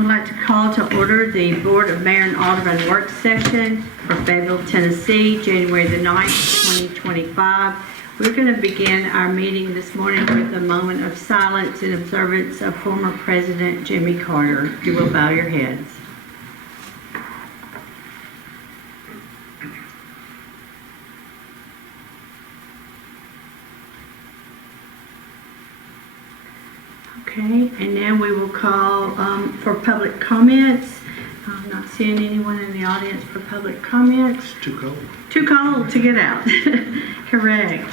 would like to call to order the Board of Mayor and Alderman work session for Fayetteville, Tennessee, January the 9th, 2025. We're going to begin our meeting this morning with a moment of silence in observance of former President Jimmy Carter. If you will bow your heads. Okay, and now we will call for public comments. I'm not seeing anyone in the audience for public comments. It's too cold. Too cold to get out. Correct.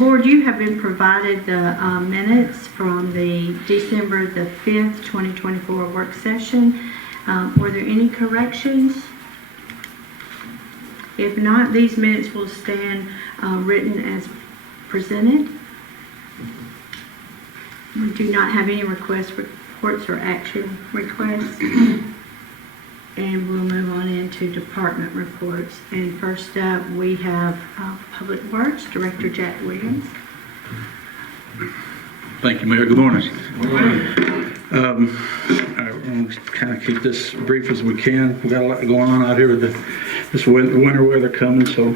Board, you have been provided the minutes from the December the 5th, 2024 work session. Were there any corrections? If not, these minutes will stand written as presented. We do not have any requests, reports, or action requests. And we'll move on into department reports. And first up, we have Public Works Director Jack Williams. Thank you, Mayor. Good morning. Good morning. I'll kind of keep this brief as we can. We've got a lot going on out here with this winter weather coming. So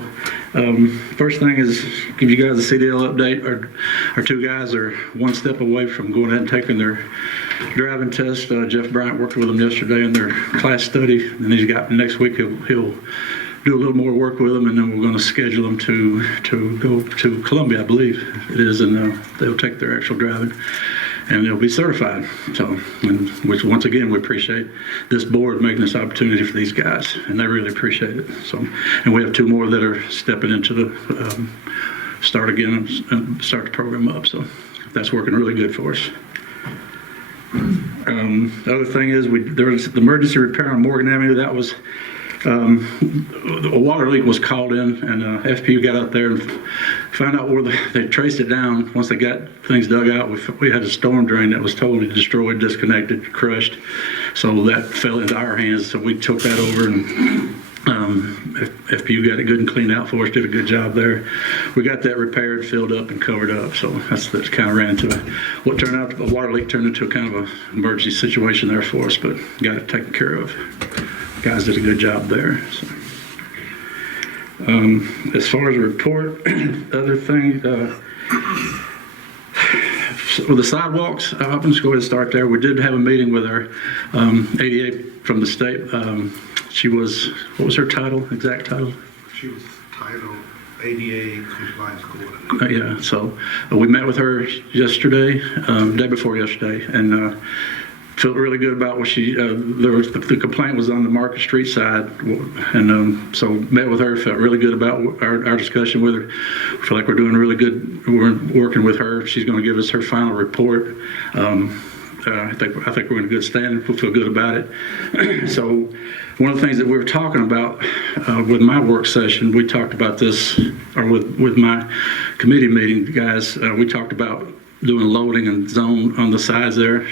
first thing is give you guys a CDL update. Our two guys are one step away from going ahead and taking their driving test. Jeff Bryant worked with them yesterday in their class study, and he's got next week he'll do a little more work with them, and then we're going to schedule them to go to Columbia, I believe it is, and they'll take their actual driving, and they'll be certified. So, which once again we appreciate this board making this opportunity for these guys, and they really appreciate it. So, and we have two more that are stepping into the start again and start the program up. So that's working really good for us. The other thing is there was the emergency repair on Morgan Avenue. That was a water leak was called in, and FPU got out there and found out where they traced it down. Once they got things dug out, we had a storm drain that was totally destroyed, disconnected, crushed. So that fell into our hands. So we took that over, and FPU got it good and cleaned out for us, did a good job there. We got that repaired, filled up, and covered up. So that's kind of ran into what turned out, a water leak turned into a kind of an emergency situation there for us, but got it taken care of. Guys did a good job there. So. As far as a report, other thing, with the sidewalks, I'm just going to start there. We did have a meeting with our ADA from the state. She was, what was her title, exact title? She was titled ADA Compliance Coordinator. Yeah, so we met with her yesterday, day before yesterday, and felt really good about what she, the complaint was on the Market Street side, and so met with her, felt really good about our discussion with her. Feel like we're doing really good, we're working with her. She's going to give us her final report. I think we're in a good standing. We feel good about it. So one of the things that we were talking about with my work session, we talked about this, or with my committee meeting, guys, we talked about doing loading and zone on the sides there.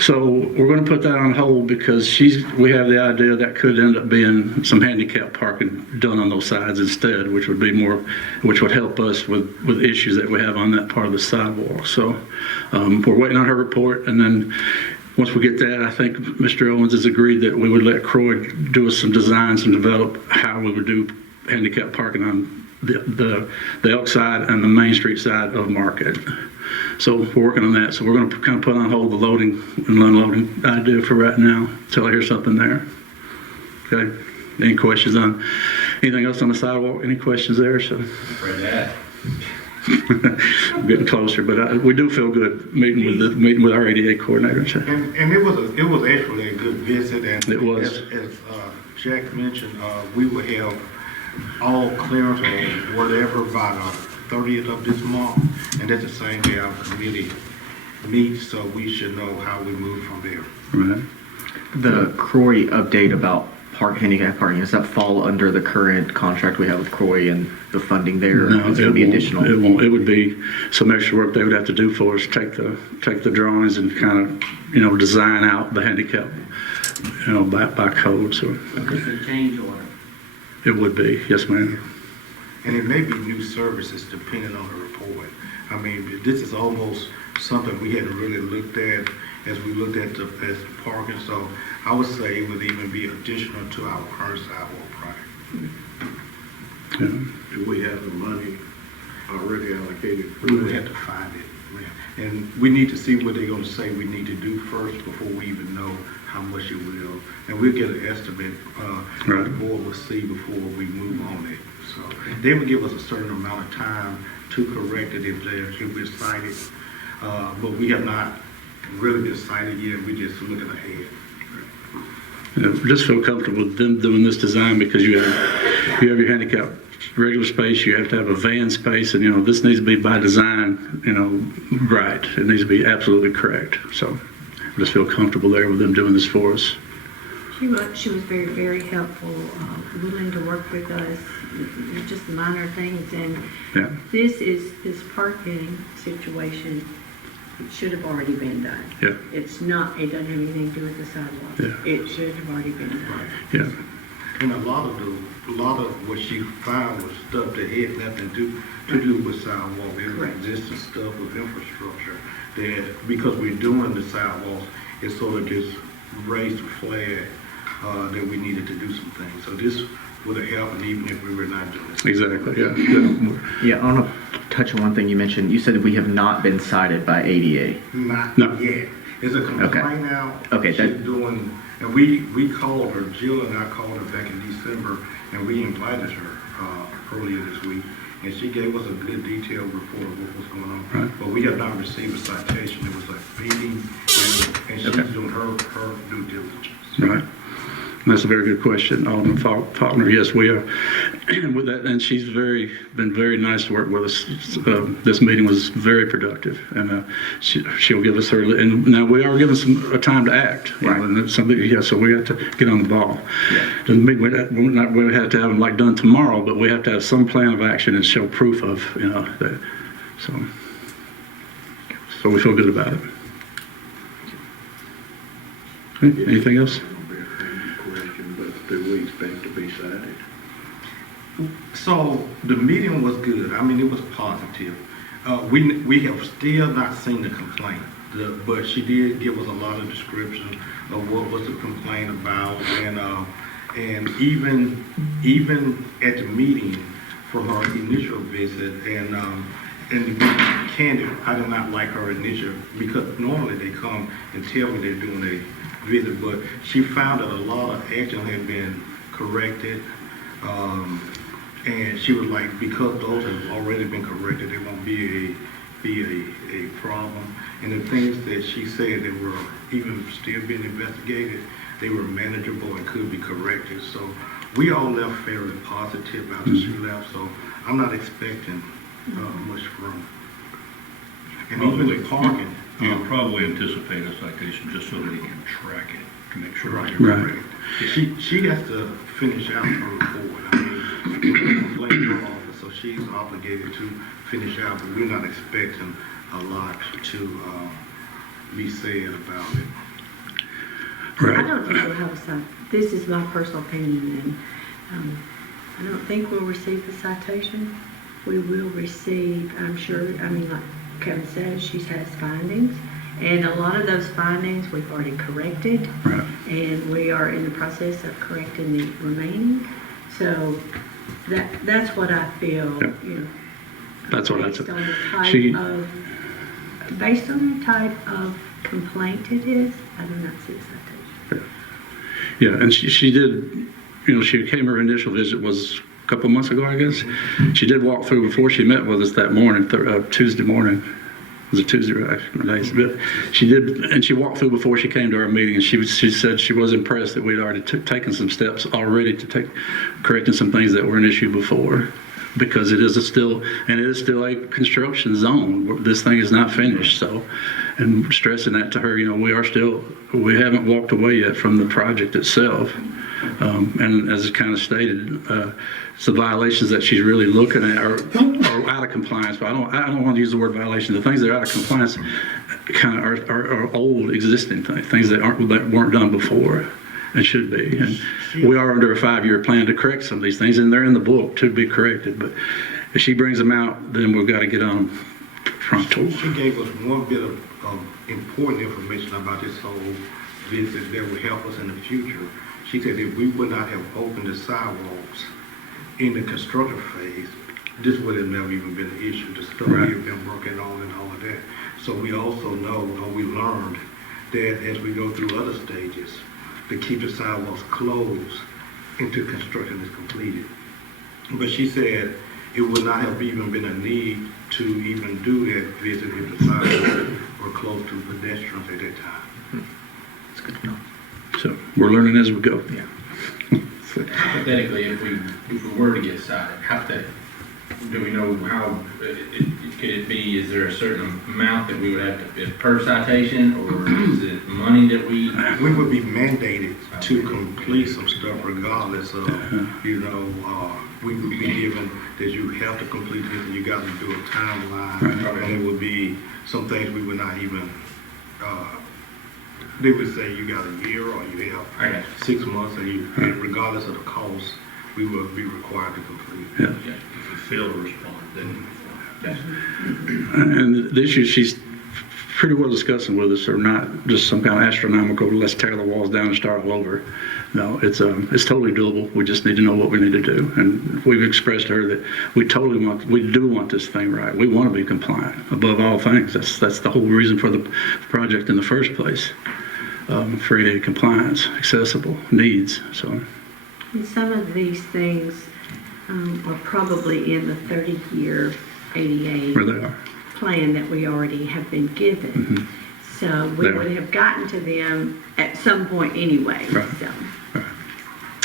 So we're going to put that on hold because we have the idea that could end up being some handicap parking done on those sides instead, which would help us with issues that we have on that part of the sidewalk. So we're waiting on her report, and then once we get that, I think Mr. Owens has agreed that we would let Croy do us some designs and develop how we would do handicap parking on the Elk side and the Main Street side of Market. So we're working on that. So we're going to kind of put on hold the loading and unloading idea for right now until I hear something there. Okay. Any questions on anything else on the sidewalk? Any questions there? So. For that. I'm getting closer, but we do feel good meeting with our ADA coordinator. So. And it was actually a good visit. And it was. As Jack mentioned, we will have all clearance or whatever by the 30th of this month, and that's the same day our committee meets, so we should know how we move from there. Right. The Croy update about handicap parking, does that fall under the current contract we have with Croy and the funding there? No, it's going to be additional. It won't. It would be some extra work they would have to do for us. Take the drawings and kind of design out the handicap by code. So It's a change order. It would be, yes, ma'am. And it may be new services depending on the report. I mean, this is almost something we hadn't really looked at as we looked at the parking. So I would say it would even be additional to our current sidewalk project. Yeah. Do we have the money already allocated for We would that? have to find it. Yeah. And we need to see what they're gonna say we need to do first before we even know how much it will. And we'll get an estimate, that the Right. board will see before we move on it. So they will give us a certain amount of time to correct it if we're cited. But we have not really been cited yet. We're just looking ahead. Yeah, just feel comfortable with them doing this design because you have your handicap regular space, you have to have a van space, and this needs to be by design, right. It needs to be absolutely correct. So I just feel comfortable there with them doing this for us. She was very, very helpful, willing to work with us, just minor things. And Yeah. this parking situation, it should have already been done. Yeah. It's not, it doesn't have anything to do with the sidewalk. Yeah. It should have already been done. Yeah. And a lot of what she found was stuff that had nothing to do with sidewalk. It was Correct. existing stuff with infrastructure that, because we're doing the sidewalks, it sort of just raised a flag that we needed to do some things. So this would have helped even if we were not doing this. Exactly. Yeah. Yeah, I want to touch on one thing you mentioned. You said that we have not been cited by ADA. Not No. yet. It's a complaint now. Okay, She's that- doing, and we called her, Jill and I called her back in December, and we invited her earlier this week, and she gave us a good detailed report of what was going on. Right. But we have not received a citation. It was a meeting, and she's Okay. doing her due diligence. Right. That's a very good question, Alderman Faulkner. Yes, we are with that, and she's been very nice to work with us. This meeting was very productive, and she'll give us her. And now we are given some time to act, Right. and it's something. Yeah, so we have to get on the ball. Yeah. Doesn't mean we have to have them like done tomorrow, but we have to have some plan of action and show proof of that. So we feel good about it. Okay, anything else? Question, but do we expect to be cited? So the meeting was good. I mean, it was positive. We have still not seen the complaint, but she did give us a lot of description of what was the complaint about, and even at the meeting from her initial visit, and to be candid, I did not like her initial, because normally they come and tell me they're doing a visit, but she found that a lot of action had been corrected. And she was like, because those have already been corrected, there won't be a problem. And the things that she said that were even still being investigated, they were manageable and could be corrected. So we all left fairly positive after she left. So I'm not expecting much from her. And even the parking. You'll probably anticipate a citation just so that he can track it to make sure. Right, they're Right. correct. She has to finish out her report. I mean, we're complaining her office, so she's obligated to finish out, but we're not expecting a lot to be said about it. Right. I don't think we'll have a citation. This is my personal opinion, and I don't think we'll receive the citation. We will receive, I'm sure, like Kevin says, she has findings, and a lot of those findings we've already corrected, Right. and we are in the process of correcting the remaining. So that's what I feel, Yep. That's what I based took. on the type She- of, based on the type of complaint it is, I do not see a citation. Yeah, and she did, she came, her initial visit was a couple months ago, I guess. She did walk through before she met with us that morning, Tuesday morning. Was it Tuesday or days? But she did, and she walked through before she came to our meeting, and she said she was impressed that we'd already taken some steps already to correcting some things that were an issue before. Because it is still a construction zone. This thing is not finished, so, and stressing that to her, we haven't walked away yet from the project itself. And as it kind of stated, it's the violations that she's really looking at are out of compliance. But I don't want to use the word violation. The things that are out of compliance kind of are old existing things that weren't done before. And should be. And we are under a 5-year plan to correct some of these things, and they're in the book to be corrected. But if she brings them out, then we've got to get on front tool. She gave us one bit of important information about this whole visit that would help us in the future. She said if we would not have opened the sidewalks in the construction phase, this would have never even been an issue. The stuff Right. we've been working on and all of that. So we also know, or we learned, that as we go through other stages, to keep the sidewalks closed until construction is completed. But she said it would not have even been a need to even do that visit if the sidewalks were close to pedestrians at that time. It's good to know. So we're learning as we go. Yeah. Hypothetically, if we were to get cited, do we know how, could it be, is there a certain amount that we would have to, per citation, or is it money that we? We would be mandated to complete some stuff regardless of, we would be given that you have to complete this and you got to do a timeline. Right. And it would be some things we would not even, they would say you got a year or you have 6 months and regardless of the cost, we will be required to complete. Yeah. If you fail to respond, then. And the issues she's pretty well discussing with us are not just some kind of astronomical, let's tear the walls down and start all over. No, it's totally doable. We just need to know what we need to do. And we've expressed to her that we do want this thing right. We want to be compliant above all things. That's the whole reason for the project in the first place. For ADA compliance, accessible, needs, so. And some of these things are probably in the 30-year ADA Where they are. plan that we already have been given. Mhm. So we They would are. have gotten to them at some point anyway. Right. So,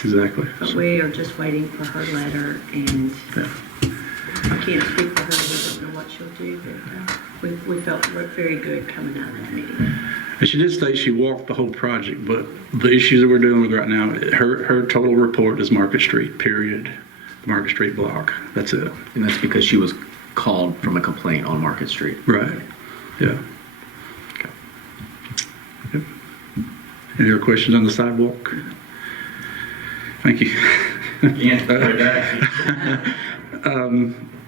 Exactly. but So, we are just waiting for her letter, and yeah. I can't speak for her. We don't know what she'll do, but we felt very good coming out of that meeting. And she did state she walked the whole project, but the issues that we're dealing with right now, her total report is Market Street, period. The Market Street block. That's it. And that's because she was called from a complaint on Market Street. Right. Yeah. Okay. Yep. Any other questions on the sidewalk? Thank you.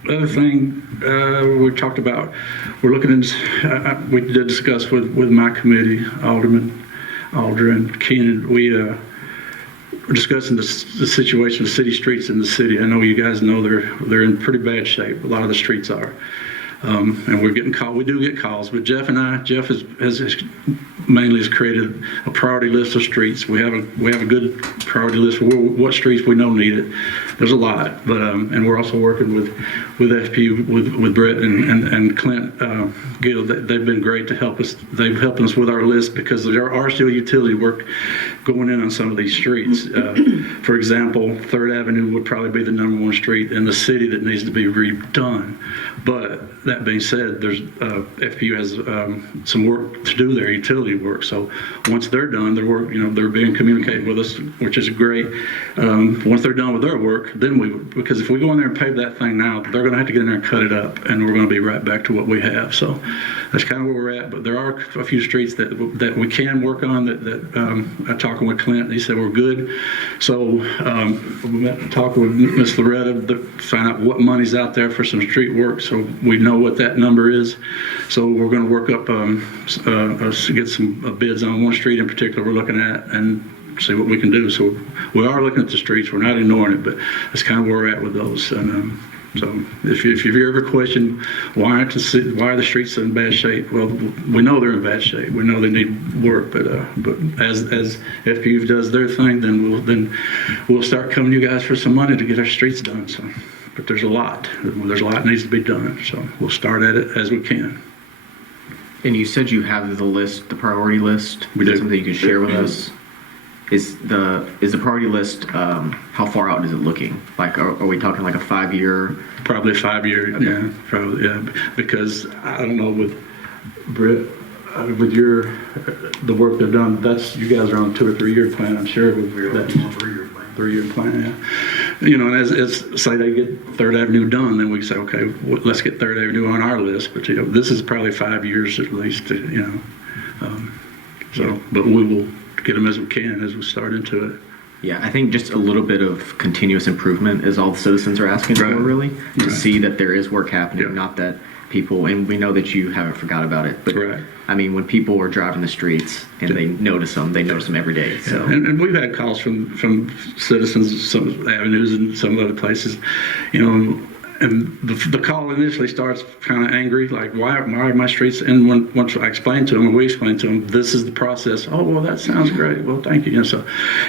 Other thing we talked about, we're looking in, we did discuss with my committee, Aldrin, Keenan, we're discussing the situation of city streets in the city. I know you guys know they're in pretty bad shape. A lot of the streets are. And we're getting called. We do get calls, but Jeff has mainly created a priority list of streets. We have a good priority list for what streets we know need it. There's a lot, but and we're also working with FPU with Brett and Clint Gill. They've been great to help us. They've helped us with our list because there are still utility work going in on some of these streets. For example, 3rd Avenue would probably be the #1 street in the city that needs to be redone. But that being said, there's FPU has some work to do there, utility work. So once they're done, their work, they're being communicating with us, which is great. Once they're done with their work, then because if we go in there and pave that thing now, they're going to have to get in there and cut it up, and we're going to be right back to what we have. So that's kind of where we're at. But there are a few streets that we can work on. I'm talking with Clint, and he said we're good. So we met talking with Miss Loretta to find out what money's out there for some street work, so we know what that number is. So we're going to work up get some bids on one street in particular we're looking at and see what we can do. So we are looking at the streets. We're not ignoring it, but that's kind of where we're at with those. And so if you ever question why are the streets in bad shape, well, we know they're in bad shape. We know they need work, but as FPU does their thing, then we'll start coming to you guys for some money to get our streets done. So, but there's a lot that needs to be done. So we'll start at it as we can. And you said you have the list, the priority list. We Is that do. something you can share with us? Is the priority list, how far out is it looking? Like, are we talking like a 5-year? Probably 5 years, Okay. yeah, probably, yeah. Because I don't know with Britt, with the work they've done, you guys are on a 2 or 3 year plan, I'm sure. With that 3-year plan. 3-year plan, yeah. And as say they get 3rd Avenue done, then we say, okay, let's get 3rd Avenue on our list. But this is probably 5 years at least, but we will get them as we can as we start into it. Yeah, I think just a little bit of continuous improvement is all the citizens are asking for, Right. really, to Right. see that there is work happening, Yeah. not that people, and we know that you haven't forgot about it, but Right. I mean, when people are driving the streets and they notice them every day. So And we've had calls from citizens, some avenues and some other places, you know, and the call initially starts kind of angry, like, why are my streets? And once I explain to them, and we explain to them, this is the process. Oh, well, that sounds great. Well, thank you. So,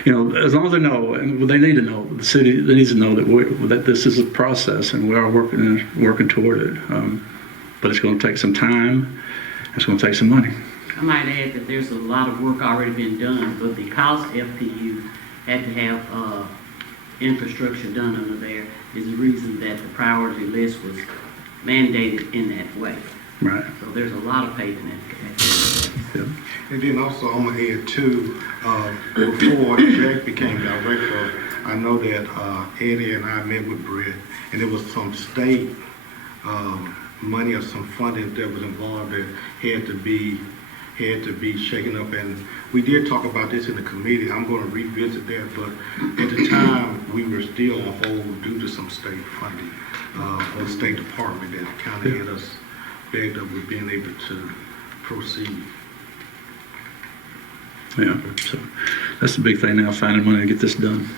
as long as they know, and they need to know, the city needs to know that this is a process, and we are working toward it. But it's going to take some time. It's going to take some money. I might add that there's a lot of work already been done, but because FPU had to have infrastructure done under there is the reason that the priority list was mandated in that way. Right. So there's a lot of paving activity. Yeah. And then also, I'm gonna add too, before Jack became director, I know that Eddie and I met with Brett, and there was some state money or some funding that was involved that had to be shaken up. And we did talk about this in the committee. I'm going to revisit that, but at the time we were still on hold due to some state funding or the State Department that kind of had us backed up with being able to proceed. Yeah, so that's the big thing now, finding money to get this done.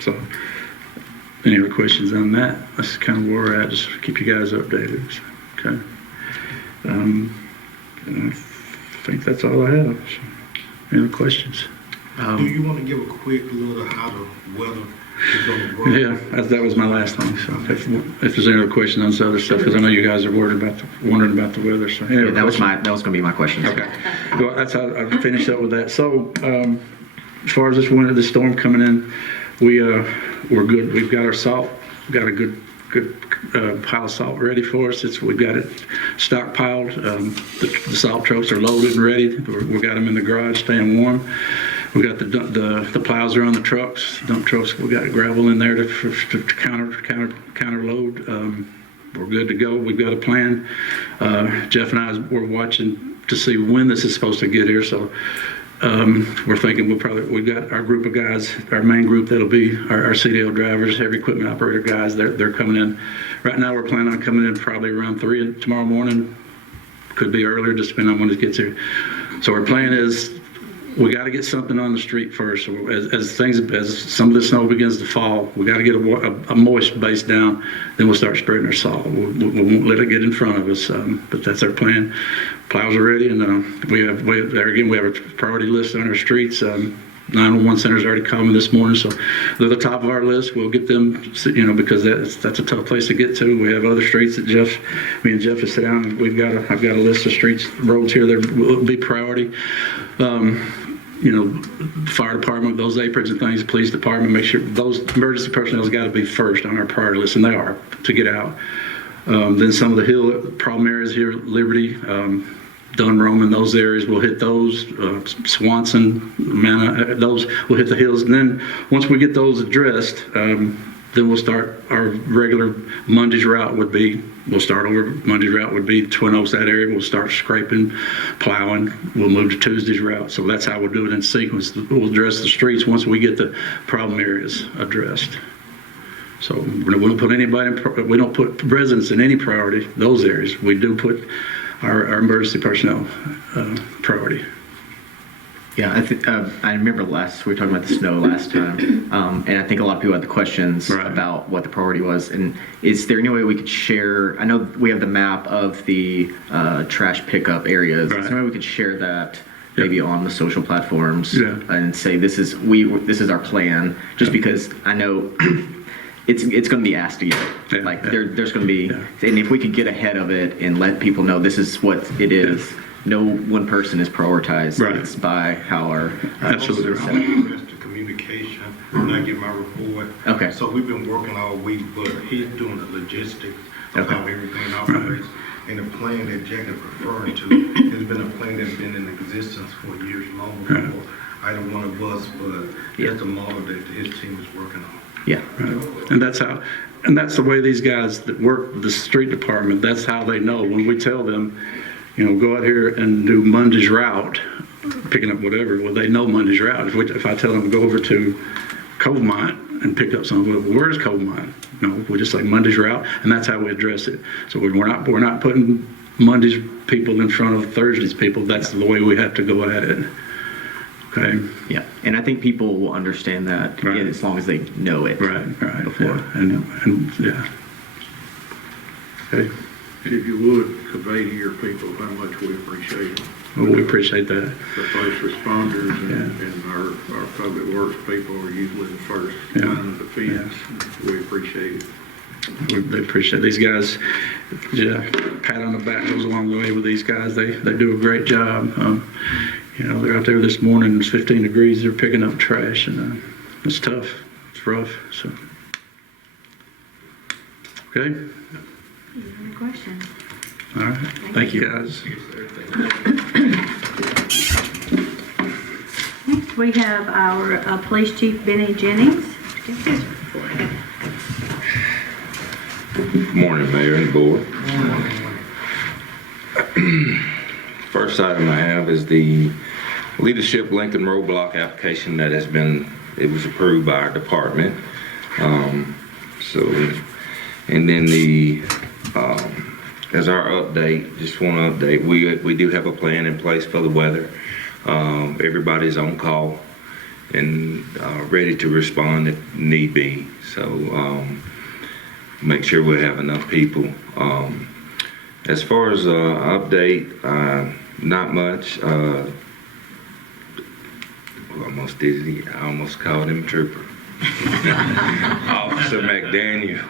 So, any other questions on that? That's kind of where we're at, just keep you guys updated. Okay. And I think that's all I have. So, any other questions? Do you want to give a quick look at how the weather is going to work? Yeah, that was my last thing. So if there's any other questions on this other stuff, because I know you guys are wondering about the weather. So yeah, that was going to be my question. Okay. Well, that's how I finish up with that. So as far as this storm coming in, we're good. We've got our salt. We've got a good pile of salt ready for us. We've got it stockpiled. The salt trucks are loaded and ready. We've got them in the garage staying warm. We got the plows are on the trucks, dump trucks. We got gravel in there to counter load. We're good to go. We've got a plan. Jeff and I were watching to see when this is supposed to get here. So we're thinking we've got our group of guys, our main group that'll be our CDL drivers, heavy equipment operator guys. They're coming in. Right now we're planning on coming in probably around 3 tomorrow morning. Could be earlier, just depending on when it gets here. So our plan is, we got to get something on the street first. So as some of the snow begins to fall, we got to get a moist base down. Then we'll start spreading our salt. We won't let it get in front of us. But that's our plan. Plows are ready, and we have a priority list on our streets. 911 center's already called me this morning, so they're the top of our list. We'll get them, because that's a tough place to get to. We have other streets that me and Jeff have sat down, and I've got a list of streets, roads here that will be priority. Fire department, those aprons and things, police department, make sure those emergency personnel's got to be first on our priority list, and they are, to get out. Then some of the hill problem areas here, Liberty, Dunn, Roman, those areas, we'll hit those. Swanson, Manna, those, we'll hit the hills. And then once we get those addressed, then we'll start our regular Monday's route would be, Twin Oaks, that area. We'll start scraping, plowing. We'll move to Tuesday's route. So that's how we'll do it in sequence. We'll address the streets once we get the problem areas addressed. So we don't put residents in any priority, those areas. We do put our emergency personnel priority. Yeah, I remember we were talking about the snow last time, and I think a lot of people had the questions about what the priority was. And is there any way we could share? I know we have the map of the trash pickup areas. Is there any way we could share that maybe on the social platforms and say this is our plan? Just because I know it's going to be asked again. There's going to be, and if we could get ahead of it and let people know this is what it is. No one person is prioritized. Right. It's by how our absolutely right. Mr. Communication, when I get my report. Okay. So we've been working all week, but he's doing the logistics of how everything operates. And the plan that Jack is referring to has been a plan that's been in existence for years long before either one of us, but that's a model that his team is working on. Yeah. Right. And that's the way these guys that work the street department, that's how they know. When we tell them, go out here and do Monday's route, picking up whatever, well, they know Monday's route. If I tell them to go over to coal mine and picked up some of it. Where's coal mine? You know, we just say Monday's route, and that's how we address it. So we're not putting Monday's people in front of Thursday's people. That's the way we have to go at it. Okay. Yeah, and I think people will understand that Right. as long as they know it. Right. Before. Yeah. And yeah. Okay. If you would, convey to your people how much we appreciate them. Well, we appreciate that. The first responders and, Yeah. and our public works people are usually the first Yeah. line of defense. We appreciate it. We appreciate these guys. Yeah, pat on the back goes a long way with these guys. They do a great job. You know, they're out there this morning. It's 15 degrees. They're picking up trash, and it's tough. It's rough. So, okay. Any questions? All right. Thank you, guys. Next, we have our Police Chief Benny Jennings. Good morning, Mayor and Board. First item I have is the Leadership Lincoln Roadblock application that it was approved by our department. And then as our update, just want to update, we do have a plan in place for the weather. Everybody's on call and ready to respond if need be. So make sure we have enough people. As far as update, not much. I almost called him a trooper. Officer McDaniel,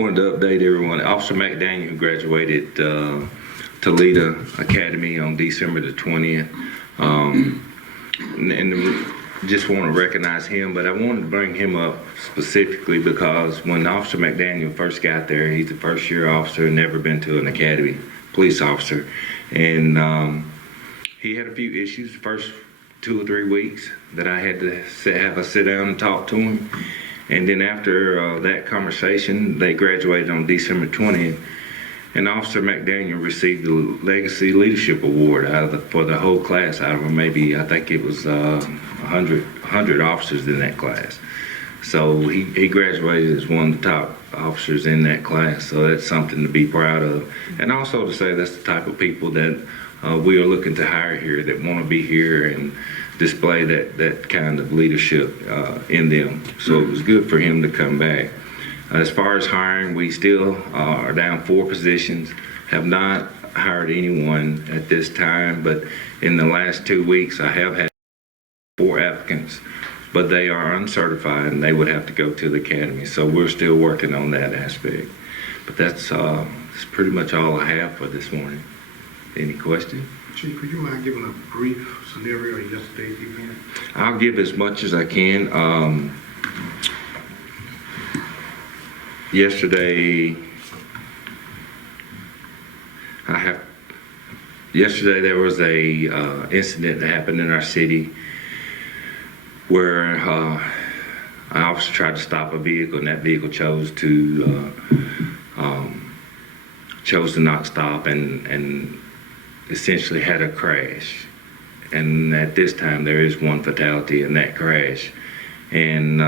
wanted to update everyone. Officer McDaniel, who graduated Toledo Academy on December the 20th. And just want to recognize him, but I wanted to bring him up specifically because when Officer McDaniel first got there, he's a first-year officer, never been to an academy, police officer, and he had a few issues the first 2 or 3 weeks that I had to have a sit down and talk to him. And then after that conversation, they graduated on December 20th, and Officer McDaniel received the Legacy Leadership Award for the whole class. Out of maybe, I think it was 100 officers in that class. So he graduated as one of the top officers in that class. So that's something to be proud of. And also to say that's the type of people that we are looking to hire here, that want to be here and display that kind of leadership in them. So it was good for him to come back. As far as hiring, we still are down 4 positions, have not hired anyone at this time, but in the last 2 weeks I have had 4 applicants, but they are uncertified and they would have to go to the academy. So we're still working on that aspect. But that's pretty much all I have for this morning. Any questions? Chief, would you mind giving a brief scenario of yesterday's event? I'll give as much as I can. Yesterday there was a incident that happened in our city where an officer tried to stop a vehicle, and that vehicle chose to not stop and essentially had a crash. And at this time there is 1 fatality in that crash. And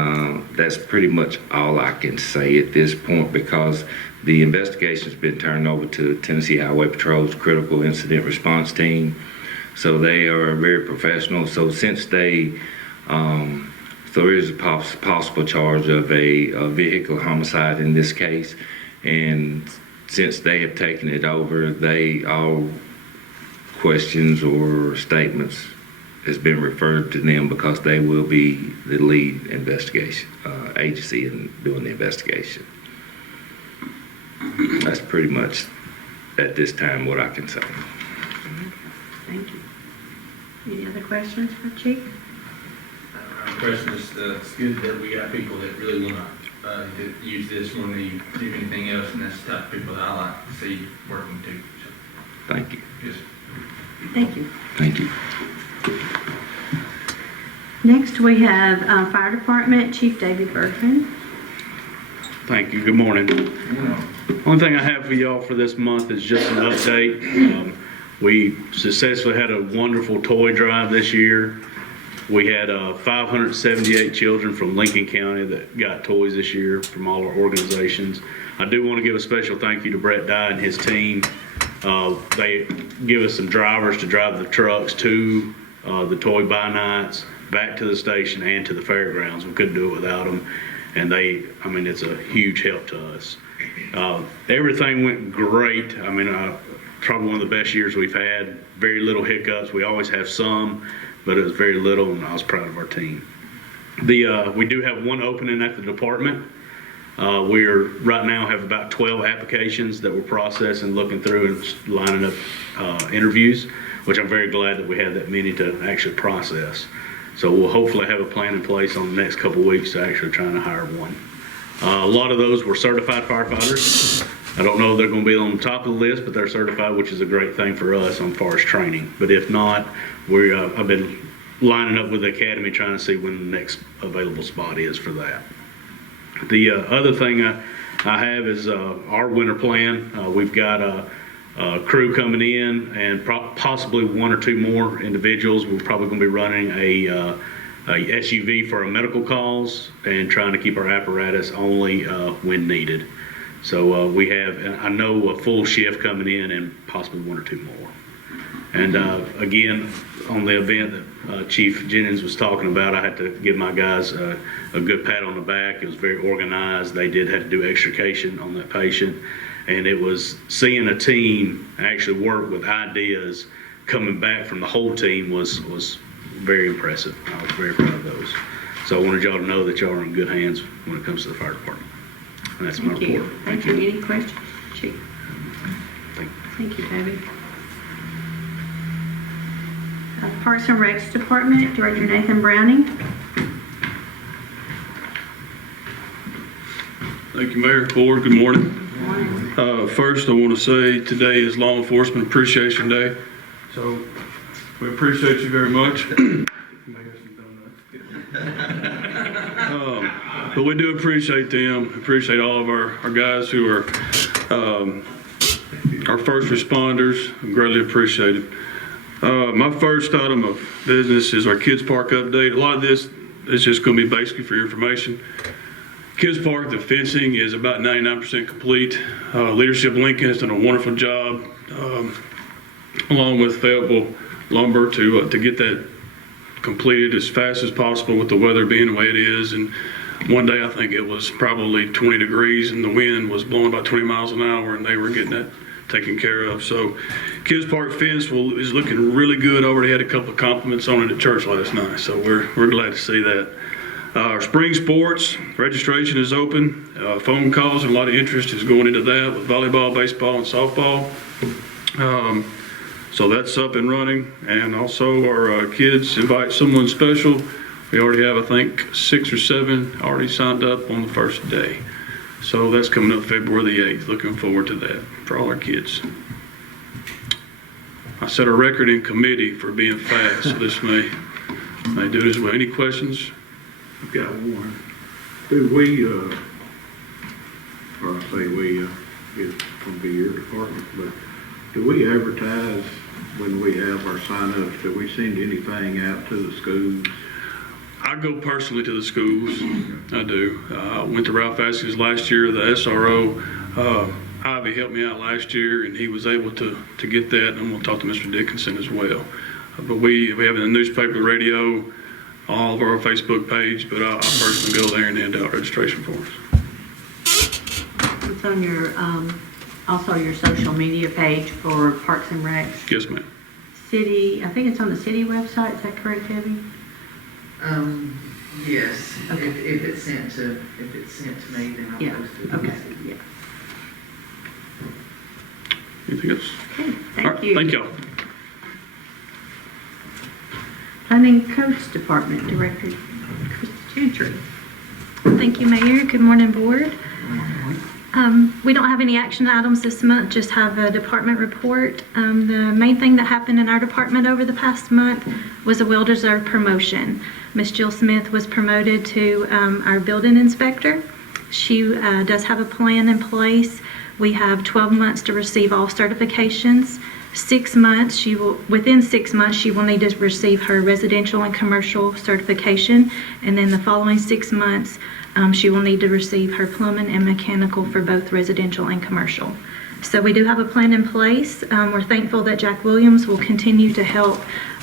that's pretty much all I can say at this point, because the investigation's been turned over to Tennessee Highway Patrol's Critical Incident Response Team. So they are very professional. So since there is a possible charge of a vehicle homicide in this case, and since they have taken it over, all questions or statements has been referred to them, because they will be the lead investigation agency in doing the investigation. That's pretty much at this time what I can say. Thank you. Any other questions for Chief? Question is, it's good that we got people that really want to use this when they do anything else, and that's the type of people that I like to see working too. So, Thank you. yes. Thank you. Thank you. Next, we have Fire Department Chief David Bergman. Thank you. Good morning. Only thing I have for y'all for this month is just an update. We successfully had a wonderful toy drive this year. We had 578 children from Lincoln County that got toys this year from all our organizations. I do want to give a special thank you to Brett Dye and his team. They give us some drivers to drive the trucks to the toy buy nights, back to the station and to the fairgrounds. We couldn't do it without them. And it's a huge help to us. Everything went great. Probably one of the best years we've had. Very little hiccups. We always have some, but it was very little, and I was proud of our team. We do have one opening at the department. We're right now have about 12 applications that we're processing, looking through and lining up interviews, which I'm very glad that we had that many to actually process. So we'll hopefully have a plan in place on the next couple of weeks to actually trying to hire one. A lot of those were certified firefighters. I don't know if they're going to be on the top of the list, but they're certified, which is a great thing for us on far as training. But if not, I've been lining up with the academy trying to see when the next available spot is for that. The other thing I have is our winter plan. We've got a crew coming in and possibly one or two more individuals. We're probably going to be running a SUV for our medical calls and trying to keep our apparatus only when needed. So we have, I know, a full shift coming in and possibly one or two more. And again, on the event that Chief Jennings was talking about, I had to give my guys a good pat on the back. It was very organized. They did have to do extrication on that patient. And it was seeing a team actually work with ideas coming back from the whole team was very impressive. I was very proud of those. So I wanted y'all to know that y'all are in good hands when it comes to the fire department. And that's my report. Thank you. Any questions? Chief? Thank you, David. Parks and Recs Department, Director Nathan Browning. Thank you, Mayor, Board. Good morning. First, I want to say today is Law Enforcement Appreciation Day. So we appreciate you very much. But we do appreciate them, appreciate all of our guys who are our first responders. Greatly appreciated. My first item of business is our Kids Park update. A lot of this is just going to be basically for your information. Kids Park, the fencing is about 99% complete. Leadership Lincoln has done a wonderful job, along with Fayetteville Lumber, to get that completed as fast as possible with the weather being the way it is. And one day I think it was probably 20 degrees and the wind was blowing about 20 miles an hour, and they were getting that taken care of. So Kids Park fence is looking really good. Already had a couple of compliments on it at church last night, so we're glad to see that. Our spring sports registration is open. Phone calls and a lot of interest is going into that with volleyball, baseball, and softball. So that's up and running. And also our kids invite someone special. We already have, I think, 6 or 7 already signed up on the first day. So that's coming up February the 8th. Looking forward to that for all our kids. I set a record in committee for being fast, so this may do it as well. Any questions? I've got one. Do we, or I say we, it's going to be your department, but do we advertise when we have our sign-ups? Do we send anything out to the schools? I go personally to the schools. I do. I went to Ralph Askins last year, the SRO. Ivy helped me out last year, and he was able to get that, and I'm going to talk to Mr. Dickinson as well. But we have it in the newspaper, radio, all of our Facebook page, but I personally go there and hand out registration forms. It's on your, also your social media page for Parks and Recs. Yes, ma'am. City, I think it's on the city website, is that correct, Debbie? Yes. Okay. If it's sent to me, then I'll Yeah, post it. okay, yeah. Anything else? Okay, All thank right, you. thank y'all. Planning Codes Department, Director Chris Gentry. Thank you, Mayor. Good morning, Board. We don't have any action items this month, just have a department report. The main thing that happened in our department over the past month was a well-deserved promotion. Miss Jill Smith was promoted to our building inspector. She does have a plan in place. We have 12 months to receive all certifications. within 6 months, she will need to receive her residential and commercial certification. And then the following 6 months, she will need to receive her plumbing and mechanical for both residential and commercial. So we do have a plan in place. We're thankful that Jack Williams will continue to help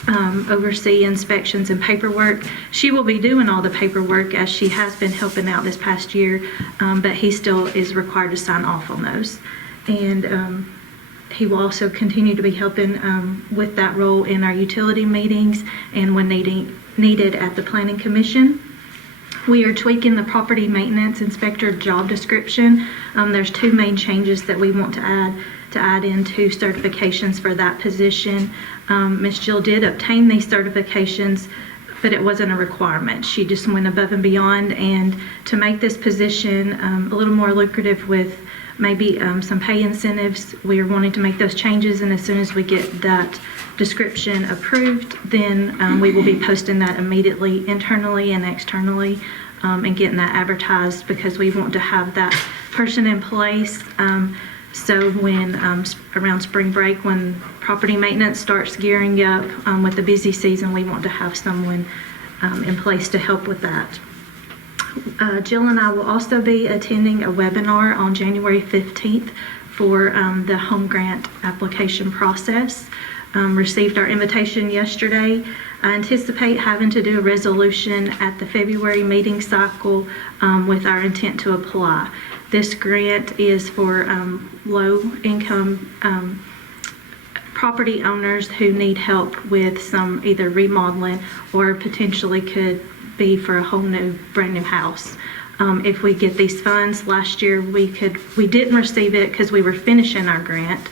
oversee inspections and paperwork. She will be doing all the paperwork as she has been helping out this past year, but he still is required to sign off on those. And he will also continue to be helping with that role in our utility meetings and when needed at the Planning Commission. We are tweaking the property maintenance inspector job description. There's 2 main changes that we want to add into certifications for that position. Ms. Jill did obtain these certifications, but it wasn't a requirement. She just went above and beyond, and to make this position a little more lucrative with maybe some pay incentives, we are wanting to make those changes, and as soon as we get that description approved, then we will be posting that immediately internally and externally and getting that advertised, because we want to have that person in place so when around spring break, when property maintenance starts gearing up with the busy season, we want to have someone in place to help with that. Jill and I will also be attending a webinar on January 15th for the home grant application process. Received our invitation yesterday. I anticipate having to do a resolution at the February meeting cycle with our intent to apply. This grant is for low-income property owners who need help with some either remodeling or potentially could be for a whole new, brand new house. If we get these funds, last year we didn't receive it because we were finishing our grant,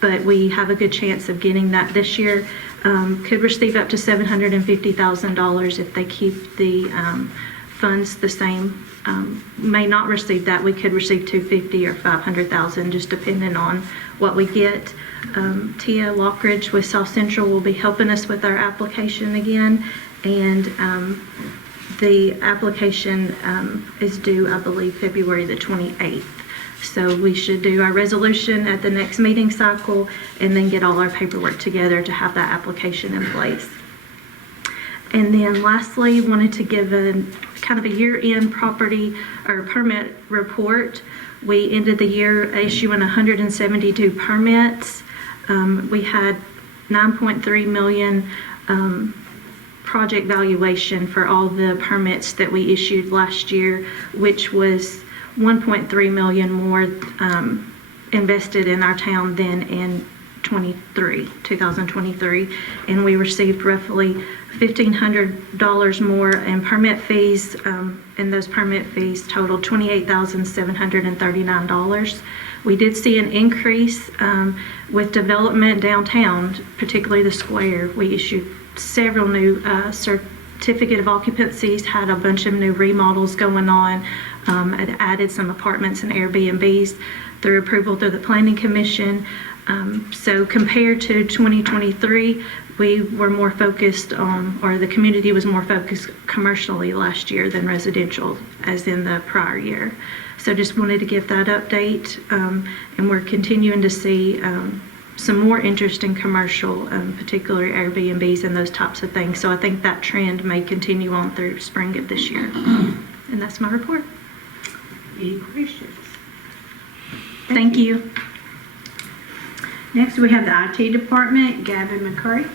but we have a good chance of getting that this year. Could receive up to $750,000 if they keep the funds the same. May not receive that. We could receive $250,000 or $500,000, just depending on what we get. Tia Lockridge with South Central will be helping us with our application again, and the application is due, I believe, February the 28th. So we should do our resolution at the next meeting cycle and then get all our paperwork together to have that application in place. And then lastly, wanted to give a kind of a year-end property or permit report. We ended the year issuing 172 permits. We had 9.3 million project valuation for all the permits that we issued last year, which was 1.3 million more invested in our town than in 2023, and we received roughly $1,500 more in permit fees, and those permit fees totaled $28,739. We did see an increase with development downtown, particularly the square. We issued several new certificate of occupancies, had a bunch of new remodels going on, had added some apartments and Airbnbs through approval through the Planning Commission. So compared to 2023, we were more focused on, or the community was more focused commercially last year than residential, as in the prior year. So just wanted to give that update, and we're continuing to see some more interest in commercial, particularly Airbnbs and those types of things. So I think that trend may continue on through spring of this year. And that's my report. Any questions? Thank you. Next, we have the IT department, Gavin McCurry.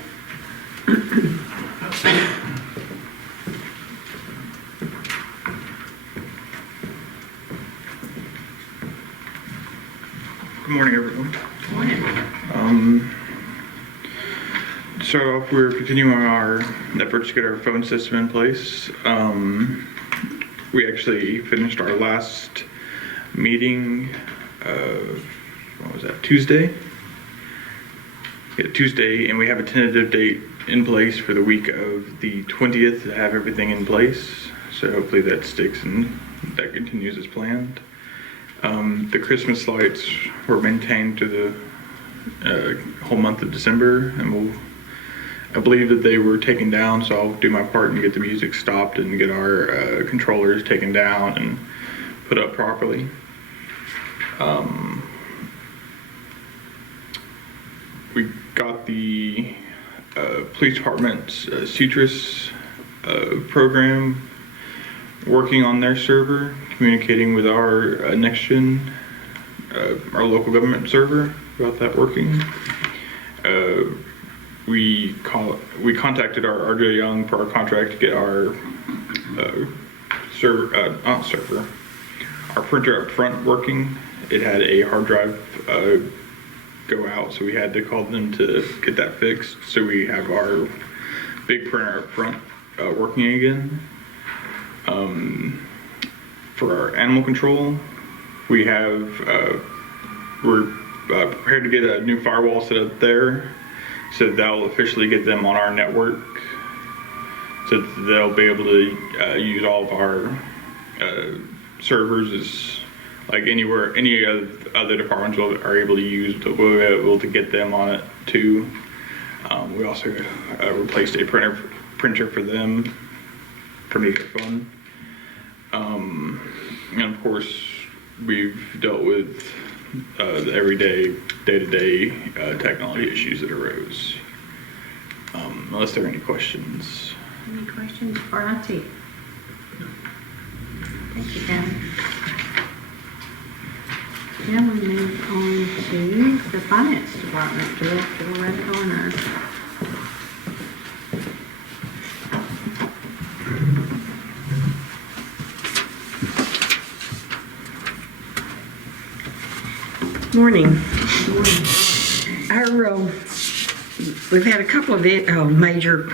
Good morning, everyone. Good morning. To start off, we're continuing our efforts to get our phone system in place. We actually finished our last meeting, what was that, Tuesday? Yeah, Tuesday, and we have a tentative date in place for the week of the 20th to have everything in place. So hopefully that sticks and that continues as planned. The Christmas lights were maintained to the whole month of December, and I believe that they were taken down, so I'll do my part and get the music stopped and get our controllers taken down and put up properly. We got the police department's Citrus program working on their server, communicating with our NextGen, our local government server about that working. We contacted our RJ Young for our contract to get our our printer up front working. It had a hard drive go out, so we had to call them to get that fixed. So we have our big printer up front working again. For our animal control, we have we're prepared to get a new firewall set up there, so that'll officially get them on our network, so they'll be able to use all of our servers as like anywhere any other departments are able to use. We'll be able to get them on it too. We also replaced a printer for them, printed their phone. And of course, we've dealt with the everyday, day-to-day technology issues that arose. Unless there are any questions. Any questions for IT? Thank you, Kevin. Now we move on to the finance department, Director Loretta Garner. Morning. We've had a couple of major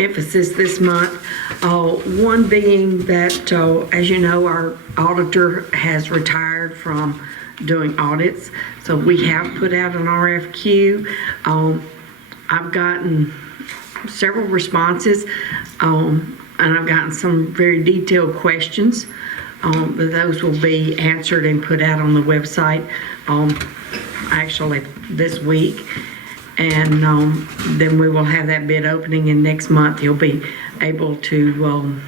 emphasis this month. One being that, as you know, our auditor has retired from doing audits, so we have put out an RFQ. I've gotten several responses, and I've gotten some very detailed questions. But those will be answered and put out on the website actually this week. And then we will have that bid opening, and next month you'll be able to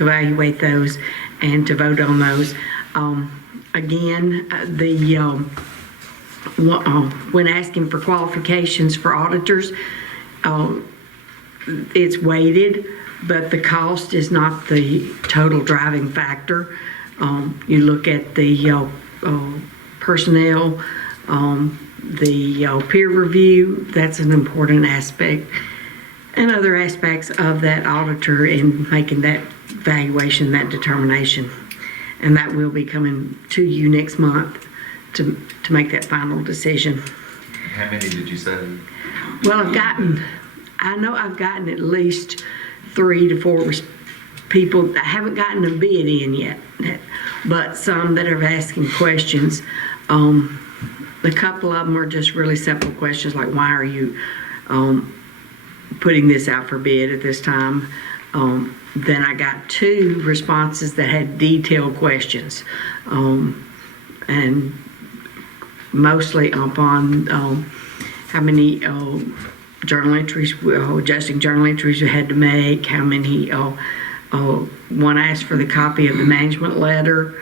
evaluate those and to vote on those. Again, when asking for qualifications for auditors, it's weighted, but the cost is not the total driving factor. You look at the personnel, the peer review, that's an important aspect, and other aspects of that auditor in making that valuation, that determination. And that will be coming to you next month to make that final decision. How many did you say? Well, I know I've gotten at least 3 to 4 people. I haven't gotten a bid in yet, but some that are asking questions. A couple of them are just really simple questions like, why are you putting this out for bid at this time? Then I got 2 responses that had detailed questions, and mostly upon how many journal entries, adjusting journal entries you had to make, how many, one asked for the copy of the management letter.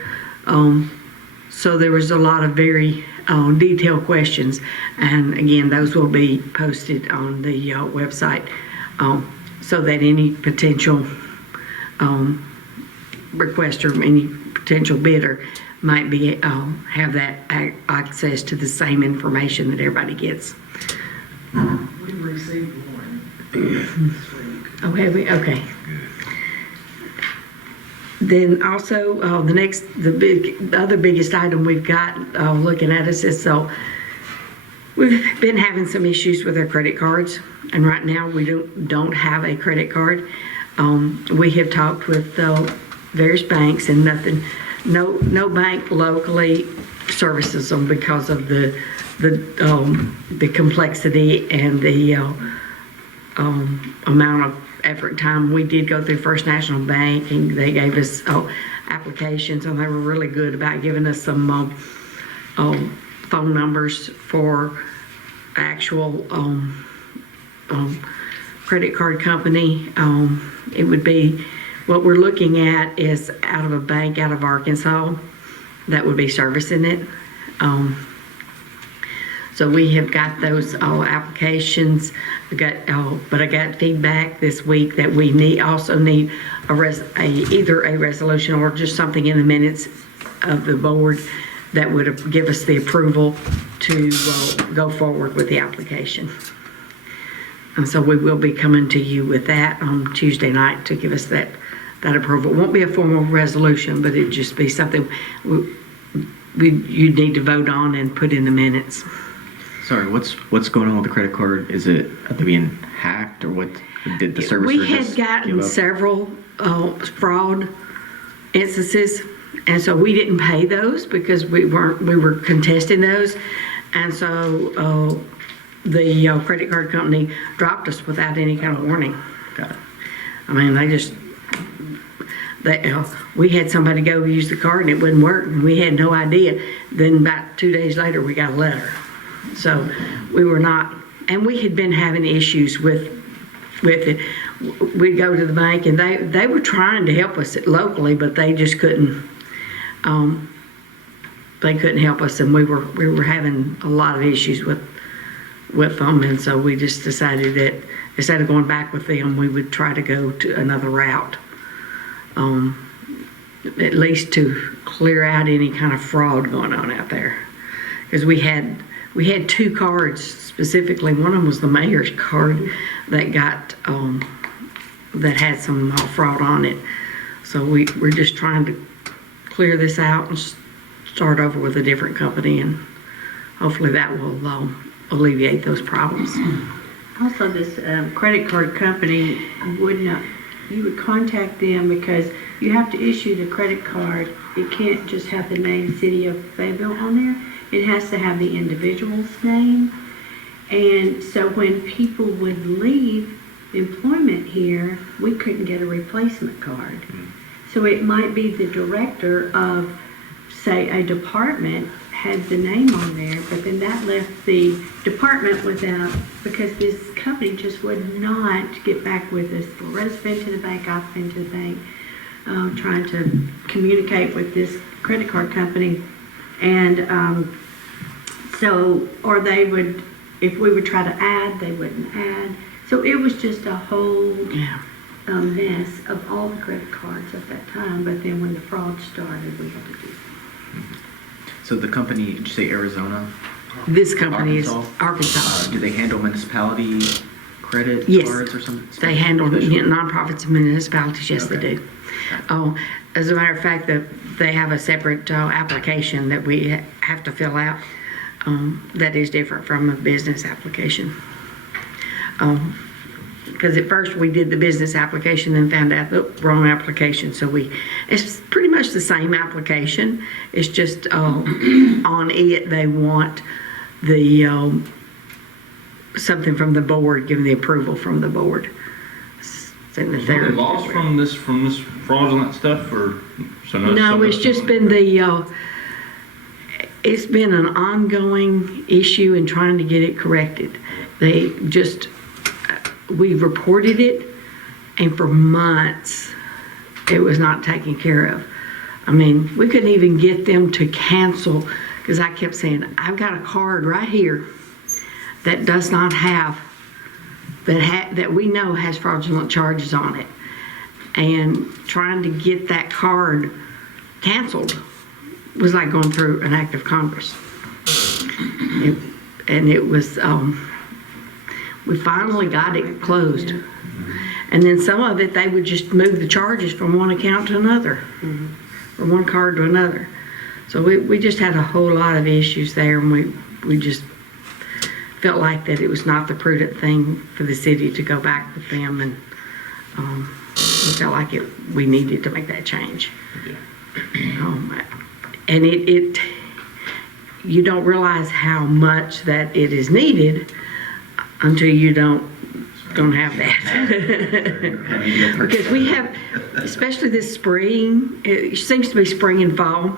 So there was a lot of very detailed questions, and again, those will be posted on the website so that any potential requester, any potential bidder might be have that access to the same information that everybody gets. We received one this week. Oh, have we? Okay. Then also the other biggest item we've got looking at us is, so we've been having some issues with our credit cards, and right now we don't have a credit card. We have talked with various banks, and no bank locally services them because of the complexity and the amount of effort and time. We did go through First National Bank, and they gave us applications, and they were really good about giving us some phone numbers for actual credit card company. It would be, what we're looking at is out of a bank out of Arkansas that would be servicing it. So we have got those applications. But I got feedback this week that we also need either a resolution or just something in the minutes of the board that would give us the approval to go forward with the application. And so we will be coming to you with that on Tuesday night to give us that approval. It won't be a formal resolution, but it'd just be something you'd need to vote on and put in the minutes. Sorry, what's going on with the credit card? Are they being hacked, or what did the servicer We had just gotten give up? several fraud instances, and so we didn't pay those because we were contesting those, and so the credit card company dropped us without any kind of warning. Got it. I mean, we had somebody go use the card and it wouldn't work, and we had no idea. Then about 2 days later, we got a letter. So we were not, and we had been having issues with it. We'd go to the bank, and they were trying to help us locally, but they just couldn't. They couldn't help us, and we were having a lot of issues with them, and so we just decided that instead of going back with them, we would try to go to another route, at least to clear out any kind of fraud going on out there, because we had 2 cards specifically. One of them was the mayor's card that got that had some fraud on it. So we're just trying to clear this out and start over with a different company, and hopefully that will alleviate those problems. Also, this credit card company you would contact them because you have to issue the credit card. It can't just have the name City of Fayetteville on there. It has to have the individual's name. And so when people would leave employment here, we couldn't get a replacement card. So it might be the director of, say, a department had the name on there, but then that left the department without, because this company just would not get back with us. Loretta's been to the bank, I've been to the bank, trying to communicate with this credit card company. And or they would, if we would try to add, they wouldn't add. So it was just a whole mess of all the credit cards at that time. But then when the fraud started, we had to do that. So the company, did you say Arizona? This company Arkansas? is Arkansas. Do they handle municipality credit Yes. cards or something? They handle Special? nonprofits and municipalities, yes, Okay. they do. Oh, as a matter of fact, they have a separate application that we have to fill out that is different from a business application. Because at first we did the business application and found out the wrong application. So it's pretty much the same application. It's just on it they want the something from the board, giving the approval from the board. Saying that they're lost from this fraudulent stuff, or so no, it's just been it's been an ongoing issue in trying to get it corrected. We reported it, and for months it was not taken care of. I mean, we couldn't even get them to cancel, because I kept saying, I've got a card right here that does not have, that we know has fraudulent charges on it. And trying to get that card canceled was like going through an act of Congress. It was, we finally got it closed. And then some of it, they would just move the charges from one account to another, from one card to another. So we just had a whole lot of issues there, and we just felt like that it was not the prudent thing for the city to go back with them, and we felt like we needed to make that change. And you don't realize how much that it is needed until you don't have that. Because we have, especially this spring, it seems to be spring and fall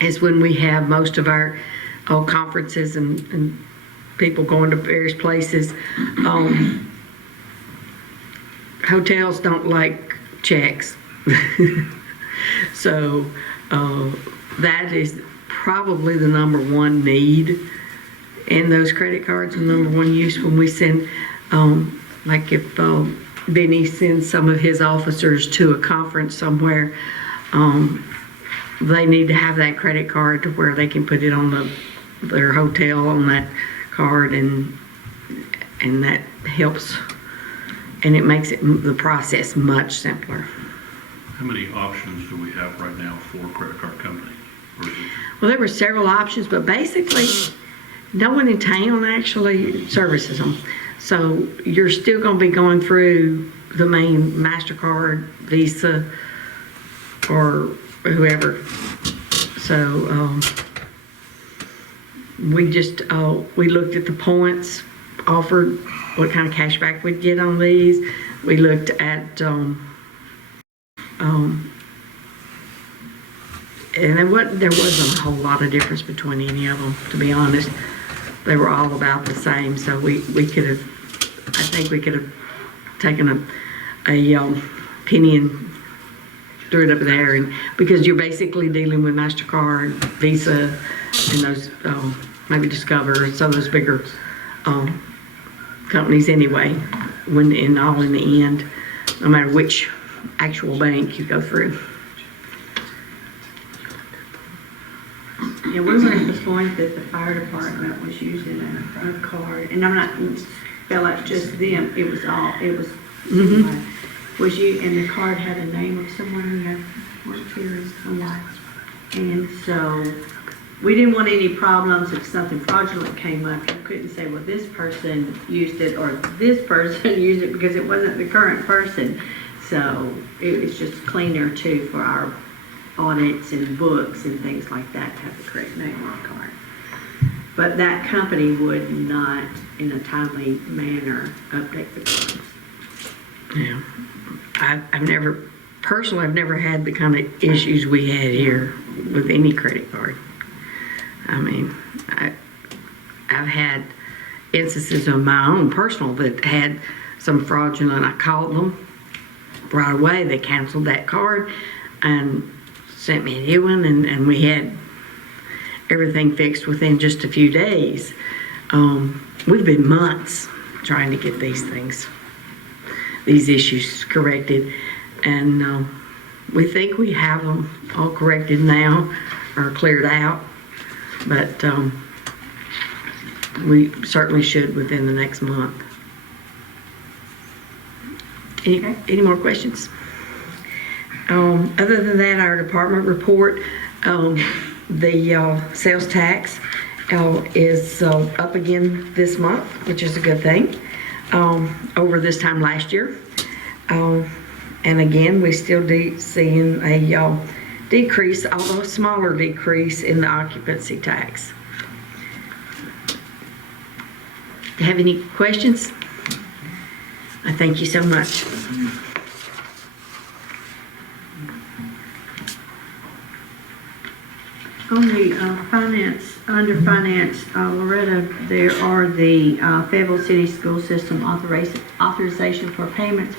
is when we have most of our conferences and people going to various places. Hotels don't like checks. So that is probably the number one need And those credit cards are number one use when we send, like if Benny sends some of his officers to a conference somewhere, they need to have that credit card to where they can put it on their hotel on that card, and that helps, and it makes the process much simpler. How many options do we have right now for credit card companies? Or is it Well, there were several options, but basically, no one in town actually services them. So you're still going to be going through the main MasterCard, Visa, or whoever. So we just, we looked at the points offered, what kind of cash back we'd get on these. We looked at, and there wasn't a whole lot of difference between any of them, to be honest. They were all about the same, so we could have, I think we could have taken a penny and threw it up there, and because you're basically dealing with MasterCard, Visa, and those, maybe Discover, some of those bigger companies anyway, when all in the end, no matter which actual bank you go through. Yeah, we were at the point that the fire department was using a card, and I'm not, felt like just them, it was, was you, and the card had a name of someone who had worked here in some life. And so, we didn't want any problems if something fraudulent came up. You couldn't say, well, this person used it, or this person used it, because it wasn't the current person. So, it was just cleaner too for our audits and books and things like that to have the correct name on the card. But that company would not, in a timely manner, update the card. Yeah. I've never had the kind of issues we had here with any credit card. I mean, I've had instances of my own personal that had some fraudulent. I called them right away. They canceled that card and sent me a new one, and we had everything fixed within just a few days. We've been months trying to get these issues corrected, and we think we have them all corrected now or cleared out, but we certainly should within the next month. Any more questions? Other than that, our department report, the sales tax is up again this month, which is a good thing, over this time last year. And again, we still seeing a decrease, although a smaller decrease in the occupancy tax. Do you have any questions? I thank you so much. On the under finance, Loretta, there are the Fayetteville City School System authorization for payments.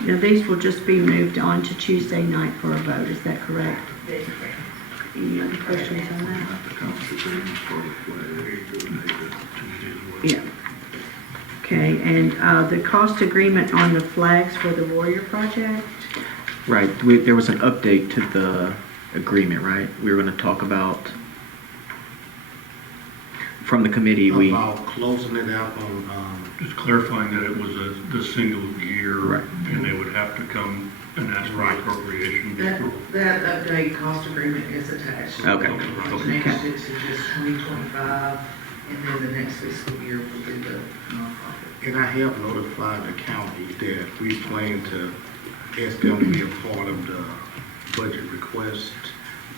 Now, these will just be moved on to Tuesday night for a vote. Is that correct? Any other questions on that? Yeah. Okay, and the cost agreement on the flags for the Warrior Project? Right, there was an update to the agreement, right? We were going to talk about, from the committee, about closing it out on, just clarifying that it was the single year, Right. and they would have to come and ask for appropriation. That update cost agreement is attached. Okay. Changed it to just 2025, and then the next fiscal year will be the nonprofit. and I have notified the county that we plan to ask them to be a part of the budget request,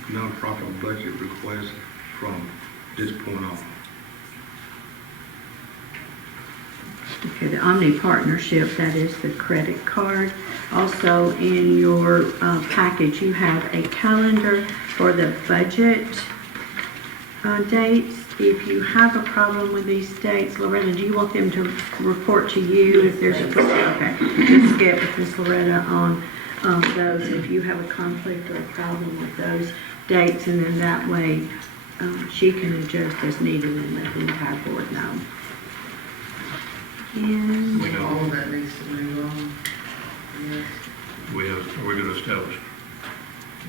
nonprofit budget request from this point on. Okay, the Omni Partnership, that is the credit card. Also, in your package, you have a calendar for the budget dates. If you have a problem with these dates, Loretta, do you want them to report to you if there's a problem? Okay, just get with Ms. Loretta on those if you have a conflict or a problem with those dates, and then that way she can adjust as needed and let the entire board know. And We All know, of that needs to move on. Yes. are we going to establish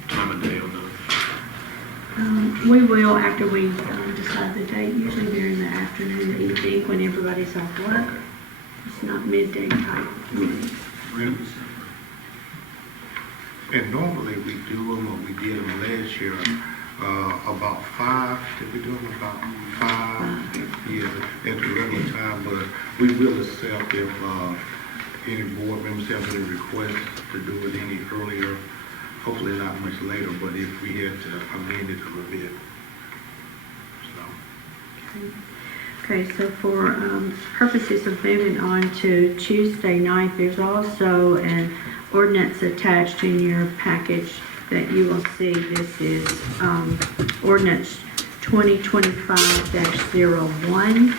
time of day on those? we will after we decide the date, usually during the afternoon, evening, when everybody's off work. It's not midday type meetings. And normally we do them, or we did them last year, about 5. Did we do them about 5? Yeah, at the regular time, but we will accept if any board members have any requests to do it any earlier. Hopefully not much later, but if we had to amend it a little bit. So. Okay, so for purposes of moving on to Tuesday night, there's also an ordinance attached in your package that you will see. This is ordinance 2025-01,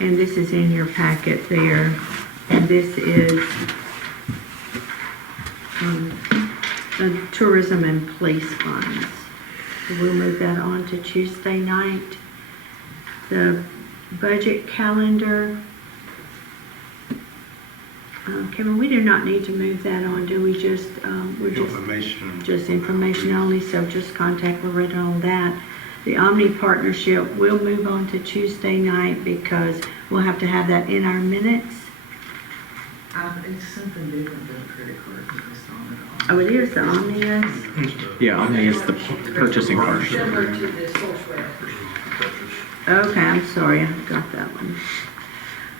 and this is in your packet there. And this is the tourism and police funds. So we'll move that on to Tuesday night. The budget calendar. Kevin, we do not need to move that on, do we? Just we're just information only. So just contact Loretta on that. The Omni partnership will move on to Tuesday night because we'll have to have that in our minutes. It's something different than a credit card. It's not at all. Oh, it is the Omni. Yeah, Omni is the purchasing part. Similar to the Sourcewell. Okay, I'm sorry, I got that one.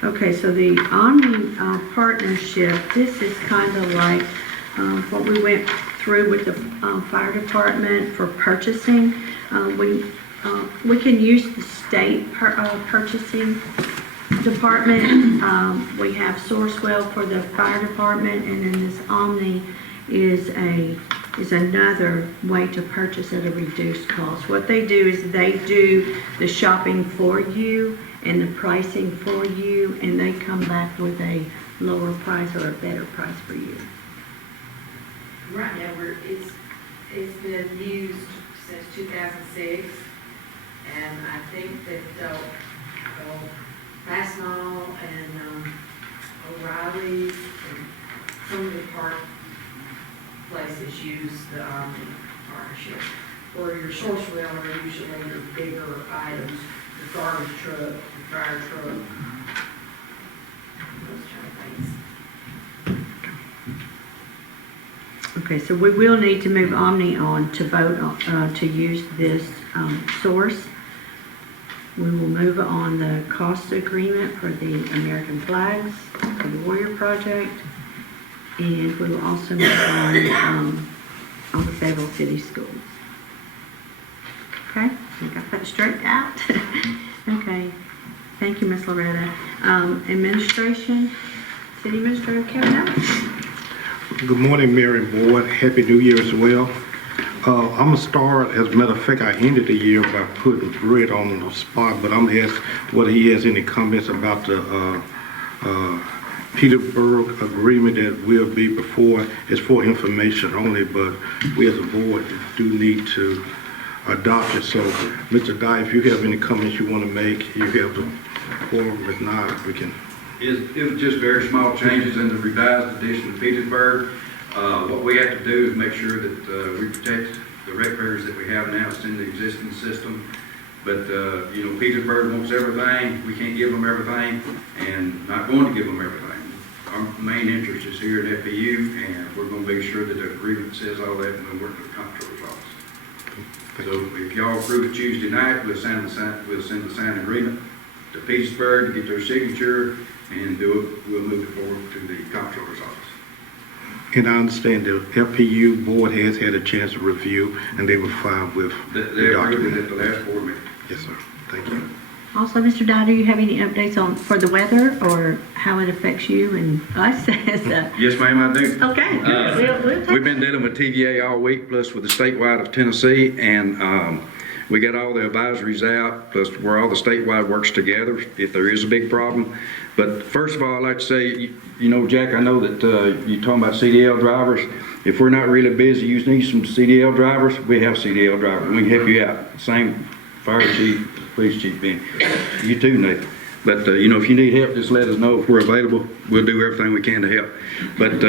Okay, so the Omni partnership, this is kind of like what we went through with the fire department for purchasing. We can use the state purchasing department. We have Sourcewell for the fire department, and then this Omni is another way to purchase at a reduced cost. What they do is they do the shopping for you and the pricing for you, and they come back with a lower price or a better price for you. Right now, it's been used since 2006, and I think that Fastenal and O'Reilly's and some of the park places use the Omni partnership. Or your Sourcewell are usually your bigger items, the garbage truck, the fire truck, those kind of things. Okay, so we will need to move Omni on to vote on, to use this source. We will move on the cost agreement for the American flags for the Warrior Project. And we will also move on the Fayetteville City Schools. Okay, we got that straightened out. Okay, thank you, Ms. Loretta. Administration, City Administrator Kevin Ellis. Good morning, Mayor and Board. Happy New Year as well. I'm going to start, as a matter of fact, I ended the year by putting Brett on the spot, but I'm going to ask whether he has any comments about the Petersburg agreement that will be before. It's for information only, but we as a board do need to adopt it. So, Mr. Dye, if you have any comments you want to make, you have the floor. If not, we can. It was just very small changes in the revised edition of Petersburg. What we have to do is make sure that we protect the ratepayers that we have now. It's in the existing system. But, Petersburg wants everything. We can't give them everything and not going to give them everything. Our main interest is here at FPU, and we're going to make sure that the agreement says all that when we work with the comptroller's office. So if y'all approve it Tuesday night, we'll send the signed agreement to Petersburg to get their signature, and we'll move it forward to the comptroller's office. And I understand the FPU board has had a chance to review, and they were fine with They the approved it document. at the last board meeting. Yes, sir. Thank you. Also, Mr. Dye, do you have any updates for the weather or how it affects you and us? Yes, ma'am, I do. Okay. We've been dealing with TVA all week, plus with the statewide of Tennessee, and we got all the advisories out, plus where all the statewide works together if there is a big problem. But first of all, I'd like to say, you know, Jack, I know that you're talking about CDL drivers. If we're not really busy, you need some CDL drivers, we have CDL drivers. We can help you out. Same fire chief, police chief, Ben. You too, Nathan. But, you know, if you need help, just let us know. If we're available, we'll do everything we can to help. But,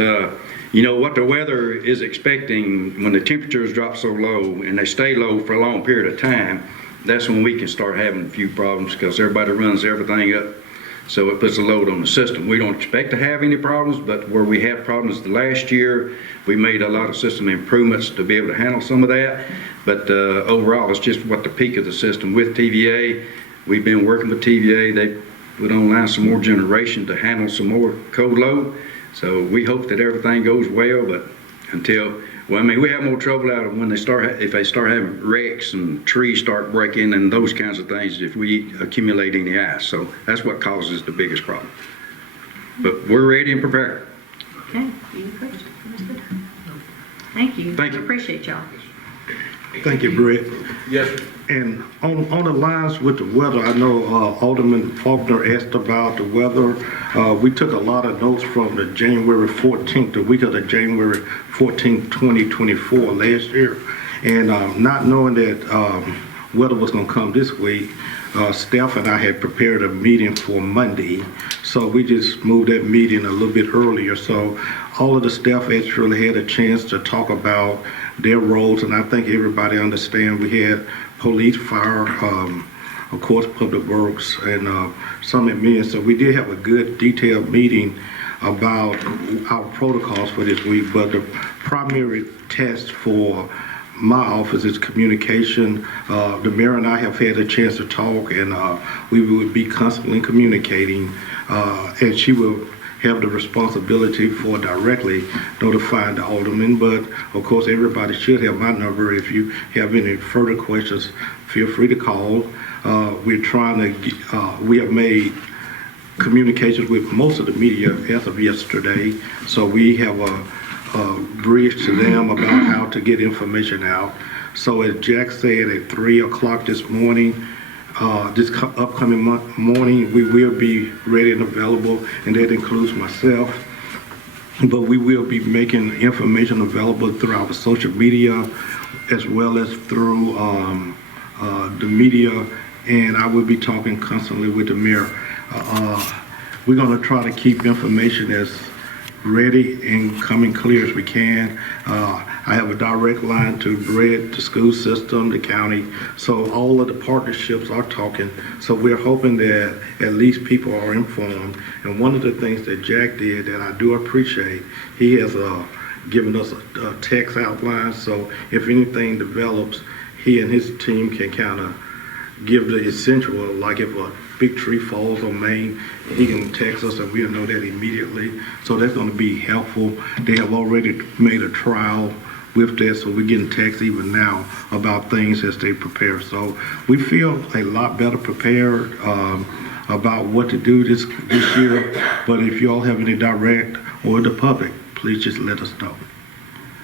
you know, what the weather is expecting, when the temperatures drop so low and they stay low for a long period of time, that's when we can start having a few problems because everybody runs everything up. So it puts a load on the system. We don't expect to have any problems, but where we have problems the last year, we made a lot of system improvements to be able to handle some of that. But overall, it's just what the peak of the system with TVA. We've been working with TVA. They put online some more generation to handle some more cold load. So we hope that everything goes well, but well, I mean, we have more trouble out of when if they start having wrecks and trees start breaking and those kinds of things if we accumulate any ice. So that's what causes the biggest problem. But we're ready and prepared. Okay, any questions? Thank you. Thank you. I appreciate y'all. Thank you, Brett. Yes, sir. And on the lines with the weather, I know Alderman Faulkner asked about the weather. We took a lot of notes from the January 14th, the week of the January 14th, 2024 last year. And not knowing that weather was going to come this week, Steph and I had prepared a meeting for Monday. So we just moved that meeting a little bit earlier. So all of the staff actually had a chance to talk about their roles, and I think everybody understands. We had police, fire, of course, public works, and some admin. So we did have a good detailed meeting about our protocols for this week, but the primary test for my office is communication. The mayor and I have had a chance to talk, and we would be constantly communicating, and she will have the responsibility for directly notifying the alderman. But of course, everybody should have my number. If you have any further questions, feel free to call. We're trying to we have made communications with most of the media as of yesterday, so we have a bridge to them about how to get information out. So as Jack said, at 3 o'clock this morning, this upcoming morning, we will be ready and available, and that includes myself. But we will be making information available through our social media as well as through the media, and I will be talking constantly with the mayor. We're going to try to keep information as ready and coming clear as we can. I have a direct line to Brett, the school system, the county, so all of the partnerships are talking. So we're hoping that at least people are informed. And one of the things that Jack did that I do appreciate, he has given us a text outline, so if anything develops, he and his team can kind of give the essential, like if a big tree falls on Main, he can text us and we'll know that immediately. So that's going to be helpful. They have already made a trial with that, so we're getting texts even now about things as they prepare. So we feel a lot better prepared about what to do this year. But if you all have any direct or the public, please just let us know.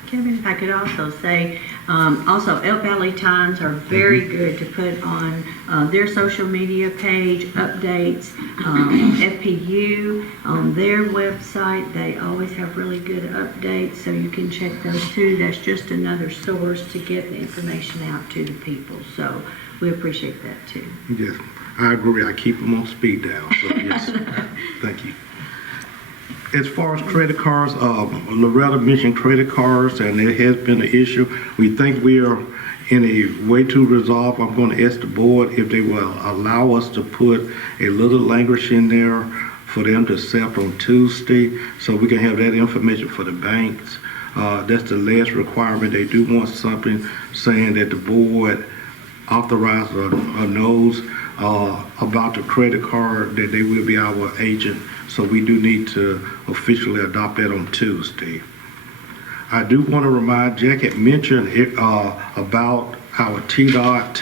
Kevin, if I could also say, also Elk Valley Times are very good to put on their social media page, updates, FPU on their website. They always have really good updates, so you can check those too. That's just another source to get the information out to the people. So we appreciate that too. Yes, I agree. I keep them on speed dial. So yes, thank you. As far as credit cards, Loretta mentioned credit cards, and it has been an issue. We think we are in a way to resolve. I'm going to ask the board if they will allow us to put a little language in there for them to accept on Tuesday, so we can have that information for the banks. That's the last requirement. They do want something saying that the board authorized or knows about the credit card, that they will be our agent. So we do need to officially adopt that on Tuesday. I do want to remind, Jack had mentioned about our TDOT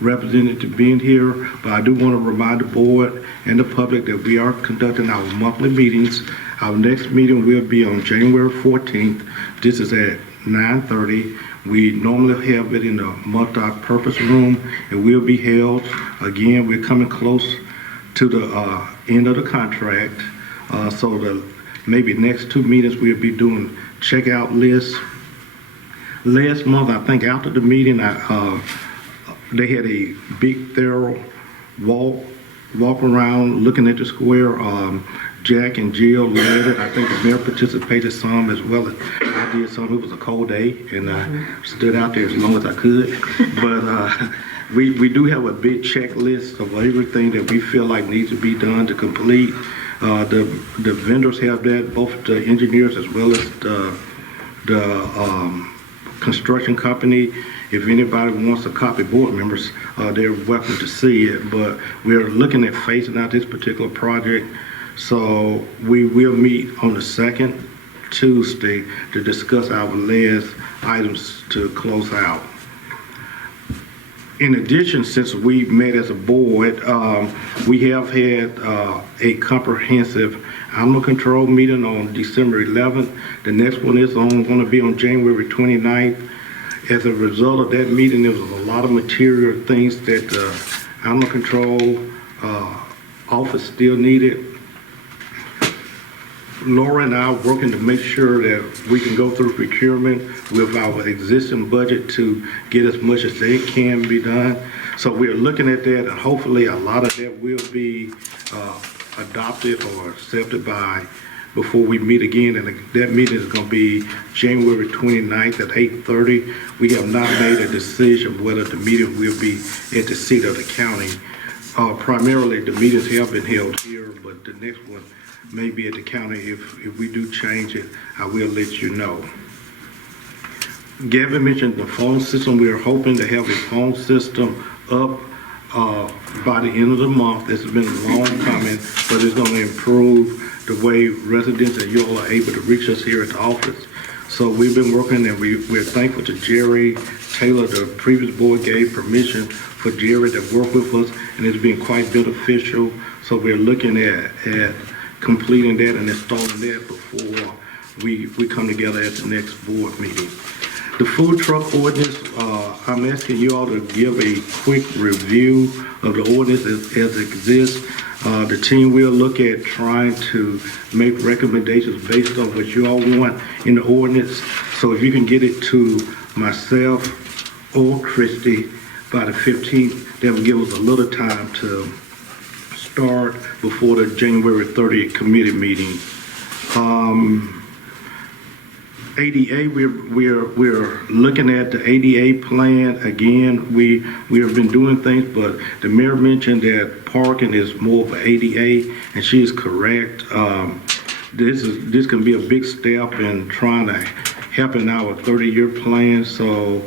representative being here, but I do want to remind the board and the public that we are conducting our monthly meetings. Our next meeting will be on January 14th. This is at 9:30. We normally have it in the multi-purpose room. It will be held. Again, we're coming close to the end of the contract. So the maybe next 2 meetings, we'll be doing checkout lists. Last month, I think after the meeting, they had a big thorough walk around looking at the square. Jack and Jill led it. I think the mayor participated some as well as I did some. It was a cold day and I stood out there as long as I could. But we do have a big checklist of everything that we feel like needs to be done to complete. The vendors have that, both the engineers as well as the construction company. If anybody wants a copy, board members, they're welcome to see it. But we're looking at phasing out this particular project. So we will meet on the second Tuesday to discuss our last items to close out. In addition, since we met as a board, we have had a comprehensive animal control meeting on December 11th. The next one is going to be on January 29th. As a result of that meeting, there was a lot of material things that the animal control office still needed. Laura and I are working to make sure that we can go through procurement with our existing budget to get as much as they can be done. So we're looking at that, and hopefully a lot of that will be adopted or accepted by before we meet again. And that meeting is going to be January 29th at 8:30. We have not made a decision whether the meeting will be at the seat of the county. Primarily, the meetings have been held here, but the next one may be at the county. If we do change it, I will let you know. Gavin mentioned the phone system. We are hoping to have a phone system up by the end of the month. This has been long coming, but it's going to improve the way residents and you all are able to reach us here at the office. So we've been working, and we're thankful to Jerry Taylor. The previous board gave permission for Jerry to work with us, and it's been quite beneficial. So we're looking at completing that and installing that before we come together at the next board meeting. The food truck ordinance, I'm asking you all to give a quick review of the ordinance as it exists. The team will look at trying to make recommendations based on what you all want in the ordinance. So if you can get it to myself or Christy by the 15th, that will give us a little time to start before the January 30th committee meeting. ADA, we're looking at the ADA plan again. We have been doing things, but the mayor mentioned that parking is more of an ADA, and she is correct. This can be a big step in trying to help in our 30-year plan. So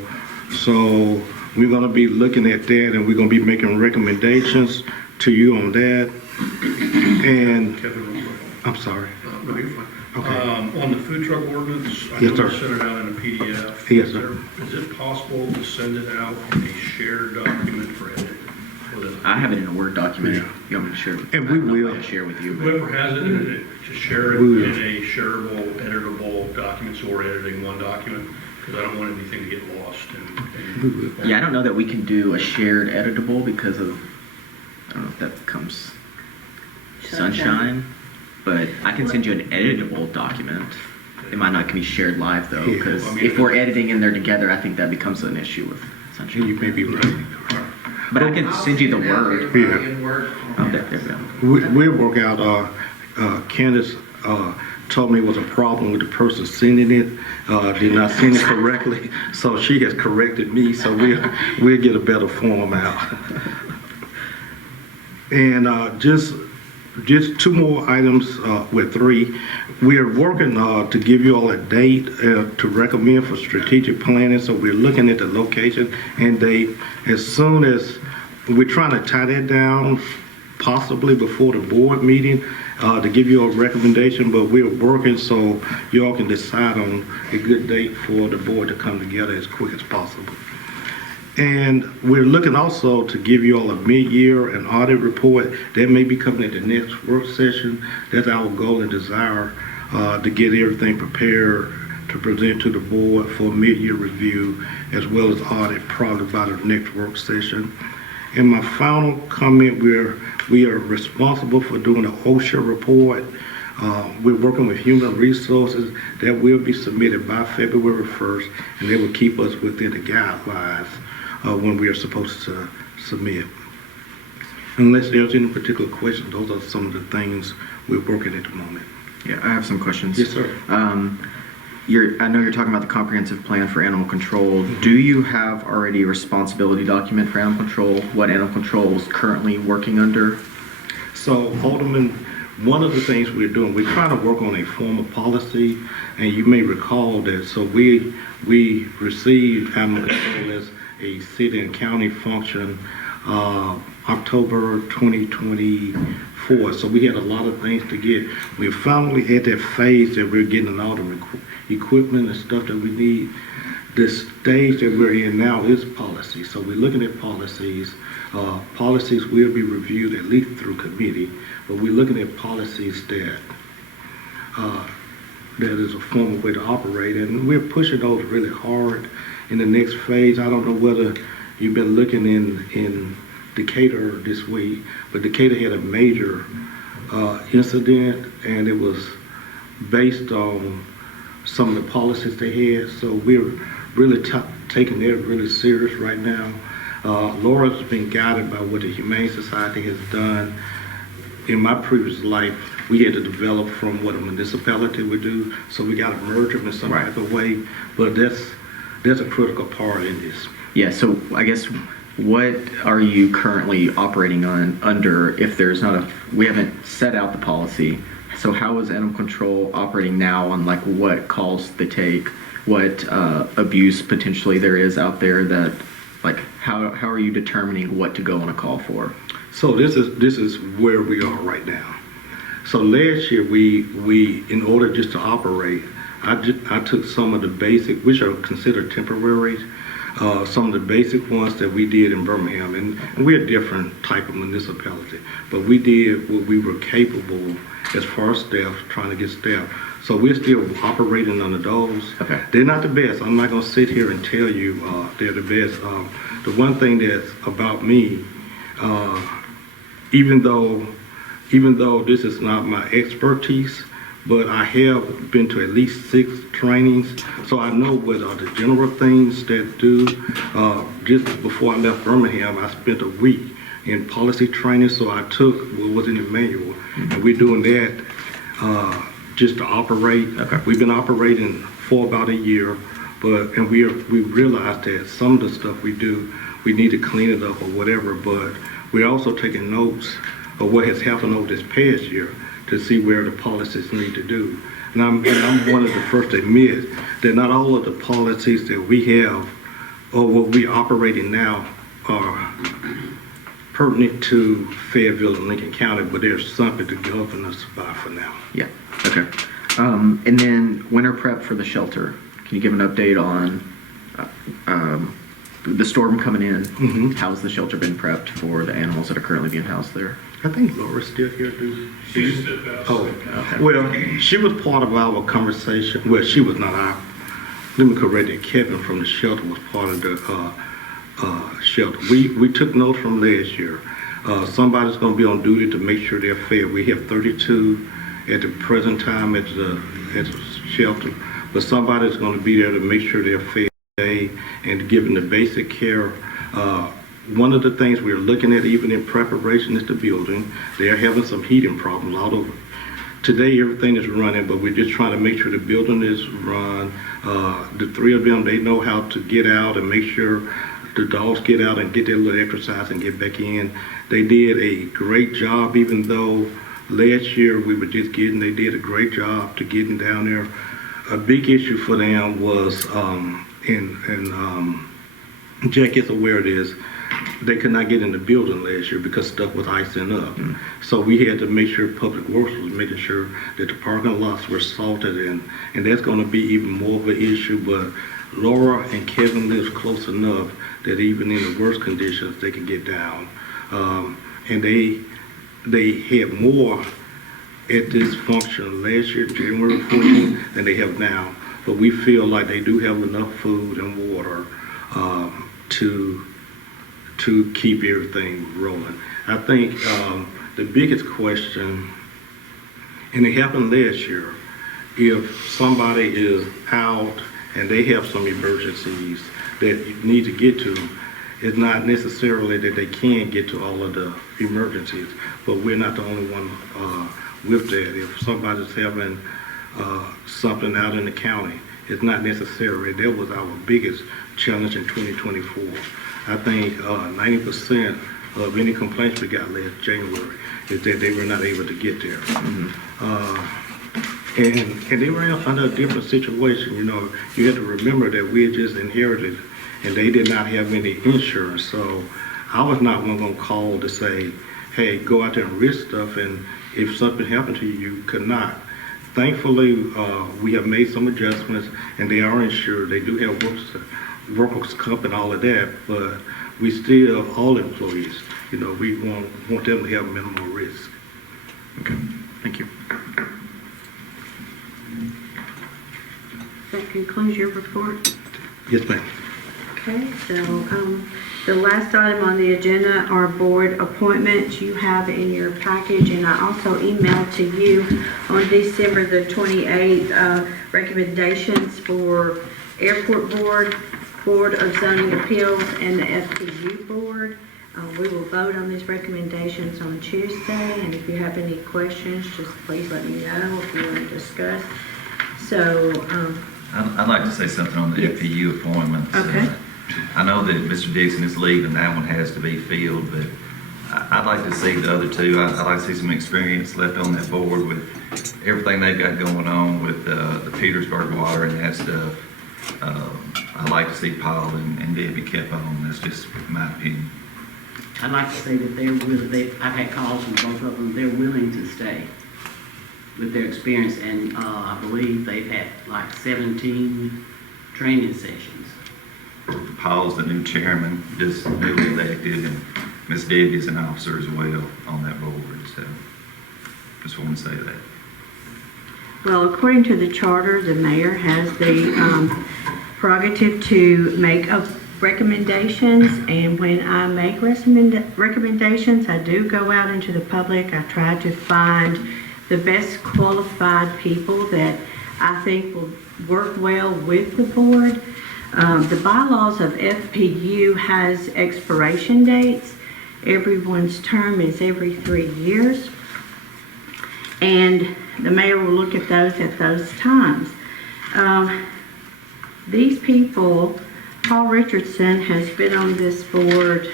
we're going to be looking at that, and we're going to be making recommendations to you on that. And I'm sorry. Okay. On the food truck ordinance, I Yes, know sir. you sent it out in a PDF. Yes, sir. Is it possible to send it out in a shared document for edit? I have it in a Word document. You want me to share? And we will share with you. Whoever has it, to share it in a shareable, editable document, so we're editing one document, because I don't want anything to get lost. Yeah, I don't know that we can do a shared editable because of, I don't know if that becomes sunshine, but I can send you an editable document. It might not can be shared live though, because if we're editing in there together, I think that becomes an issue with sunshine. You may be right. But I can send you the Word. Yeah. Okay, there we go. We'll work out, Candace told me it was a problem with the person sending it, did not send it correctly, so she has corrected me, so we'll get a better form out. And just 2 more items, with 3. We are working to give you all a date to recommend for strategic planning, so we're looking at the location and date. As soon as we're trying to tie that down, possibly before the board meeting, to give you a recommendation, but we're working so you all can decide on a good date for the board to come together as quick as possible. And we're looking also to give you all a mid-year and audit report that may be coming at the next work session. That's our goal and desire, to get everything prepared to present to the board for mid-year review as well as audit probably by the next work session. And my final comment, we're We are responsible for doing the OSHA report. We're working with human resources that will be submitted by February 1st, and they will keep us within the guidelines when we are supposed to submit. Unless there's any particular question, those are some of the things we're working at the moment. Yeah, I have some questions. Yes, sir. I know you're talking about the comprehensive plan for animal control. Do you have already a responsibility document for animal control? What animal control is currently working under? So, Alderman, one of the things we're doing, we're trying to work on a formal policy, and you may recall that, so we received animal control as a city and county function October 2024. So we had a lot of things to get. We finally had that phase that we're getting all the equipment and stuff that we need. The stage that we're in now is policy. So we're looking at policies. Policies will be reviewed at least through committee, but we're looking at policies that is a formal way to operate, and we're pushing those really hard in the next phase. I don't know whether you've been looking in Decatur this week, but Decatur had a major incident, and it was based on some of the policies they had. So we're really taking it really serious right now. Laura's been guided by what the Humane Society has done. In my previous life, we had to develop from what a municipality would do, so we got to merge them in some type of way, but that's a critical part in this. Yeah, so I guess what are you currently operating on under if there's not we haven't set out the policy, so how is animal control operating now on like what calls they take, what abuse potentially there is out there that, like how are you determining what to go on a call for? So this is where we are right now. So last year we in order just to operate, I took some of the basic, which are considered temporary, some of the basic ones that we did in Birmingham, and we're a different type of municipality, but we did what we were capable as far as staff, trying to get staff. So we're still operating under those. Okay. They're not the best. I'm not gonna sit here and tell you they're the best. The one thing that's about me, even though this is not my expertise, but I have been to at least 6 trainings, so I know what are the general things that do. Just before I left Birmingham, I spent a week in policy training, so I took what was in the manual, and we're doing that just to operate. Okay. We've been operating for about a year, and we realized that some of the stuff we do, we need to clean it up or whatever, but we're also taking notes of what has happened over this past year to see where the policies need to do. And I'm one of the first to admit that not all of the policies that we have or what we operating now are pertinent to Fayetteville and Lincoln County, but there's something to govern us by for now. Yeah, okay. And then winter prep for the shelter. Can you give an update on the storm coming in? Mm-hmm. How's the shelter been prepped for the animals that are currently being housed there? I think Laura's still here, too. She's still there. Oh, well, she was part of our conversation. Well, she was not our, let me correct it, Kevin from the shelter was part of the shelter. We took notes from last year. Somebody's going to be on duty to make sure they're fed. We have 32 at the present time at the shelter, but somebody's going to be there to make sure they're fed and given the basic care. One of the things we're looking at, even in preparation, is the building. They're having some heating problems. Although today everything is running, but we're just trying to make sure the building is run. The 3 of them, they know how to get out and make sure the dogs get out and get their little exercise and get back in. They did a great job, even though last year we were just they did a great job to getting down there. A big issue for them was, Jack is aware of this, they could not get in the building last year because stuff was icing up. So we had to make sure Public Works was making sure that the parking lots were salted, and that's going to be even more of an issue. But Laura and Kevin live close enough that even in the worst conditions they can get down. And they had more at this function last year, January 14th, than they have now. But we feel like they do have enough food and water to keep everything rolling. I think the biggest question, and it happened last year, if somebody is out and they have some emergencies that you need to get to, it's not necessarily that they can't get to all of the emergencies, but we're not the only one with that. If somebody's having something out in the county, it's not necessary. That was our biggest challenge in 2024. I think 90% of any complaints we got last January is that they were not able to get there. And they were under a different situation. You know, you have to remember that we had just inherited and they did not have any insurance. So I was not one going to call to say, hey, go out there and risk stuff, and if something happened to you, you could not. Thankfully, we have made some adjustments and they are insured. They do have workers' comp and all of that, but we still, all employees, you know, we want them to have minimal risk. Okay, thank you. That concludes your report. Yes, ma'am. Okay, so the last item on the agenda are board appointments. You have in your package, and I also emailed to you on December the 28th, recommendations for Airport Board, Board of Zoning Appeals, and the FPU Board. We will vote on these recommendations on Tuesday, and if you have any questions, just please let me know if you want to discuss. So, I'd like to say something on the FPU appointments. Okay. I know that Mr. Dixon is leaving, that one has to be filled, but I'd like to see the other two. I'd like to see some experience left on that board with everything they've got going on with the Petersburg water and that stuff. I'd like to see Paul and Debbie kept on. That's just my opinion. I'd like to say that they're willing, I've had calls from both of them, they're willing to stay with their experience, and I believe they've had like 17 training sessions. Paul's the new chairman, just newly elected, and Miss Debbie is an officer as well on that board, so just want to say that. well, according to the charter, the mayor has the prerogative to make recommendations, and when I make recommendations, I do go out into the public. I try to find the best qualified people that I think will work well with the board. The bylaws of FPU has expiration dates. Everyone's term is every 3 years, and the mayor will look at those times. These people, Paul Richardson has been on this board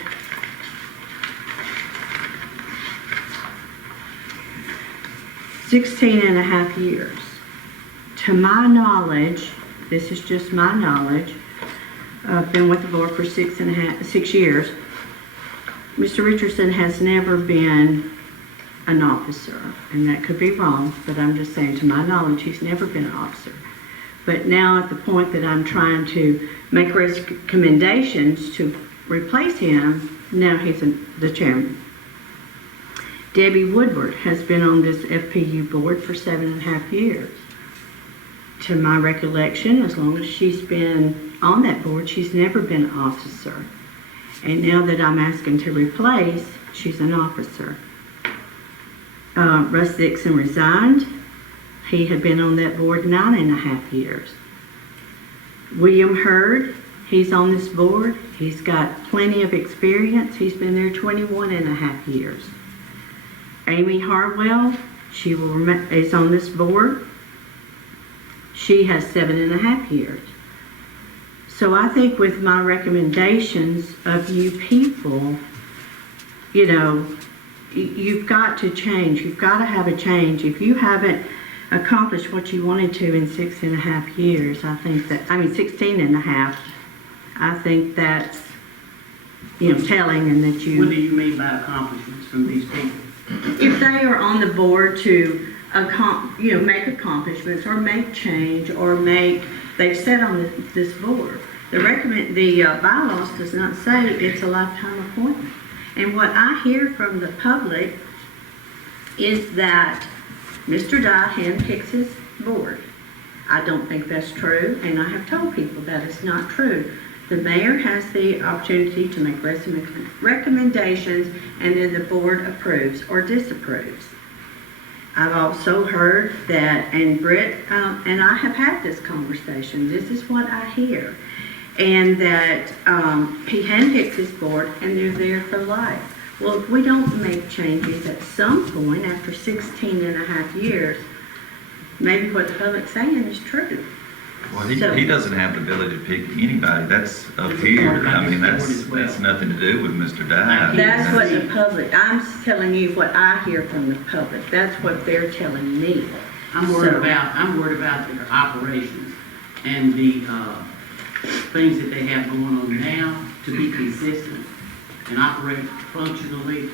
$16.5 years. To my knowledge, this is just my knowledge, I've been with the board for 6 years. Mr. Richardson has never been an officer, and that could be wrong, but I'm just saying, to my knowledge, he's never been an officer. But now at the point that I'm trying to make recommendations to replace him, now he's the chairman. Debbie Woodward has been on this FPU board for 7.5 years. To my recollection, as long as she's been on that board, she's never been an officer. And now that I'm asking to replace, she's an officer. Russ Dixon resigned. He had been on that board 9.5 years. William Hurd, he's on this board. He's got plenty of experience. He's been there 21.5 years. Amy Harwell, she is on this board. She has 7.5 years. So I think with my recommendations of you people, you know, you've got to change. You've got to have a change. If you haven't accomplished what you wanted to in 6.5 years, I think that, 16.5, I think that's, telling, and that you... What do you mean by accomplishments from these people? If they are on the board to, make accomplishments or make change or they've sat on this board. The bylaws does not say it's a lifetime appointment. And what I hear from the public is that Mr. Dye handpicks his board. I don't think that's true, and I have told people that it's not true. The mayor has the opportunity to make recommendations, and then the board approves or disapproves. I've also heard that, and Britt and I have had this conversation, this is what I hear, and that he handpicks his board and they're there for life. Well, if we don't make changes at some point after 16 and a half years, maybe what the public's saying is true. Well, he doesn't have the ability to pick anybody. That's up here. I mean, that's nothing to do with Mr. Dye. That's what the public, I'm telling you what I hear from the public. That's what they're telling me. I'm worried about their operations and the things that they have going on now to be consistent and operate functionally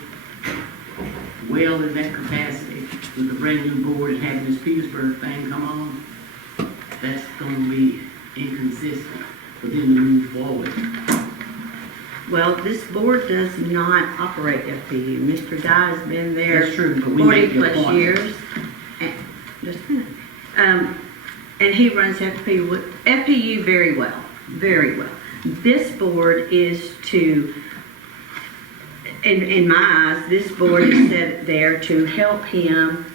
well in that capacity. With the brand new board and having this Petersburg thing come on, that's going to be inconsistent for them to move forward. Well, this board does not operate FPU. Mr. Dye has been there That's true, but we 40 make your plus point. years. And, just a minute. And he runs FPU very well, very well. This board is to, in my eyes, this board is set there to help him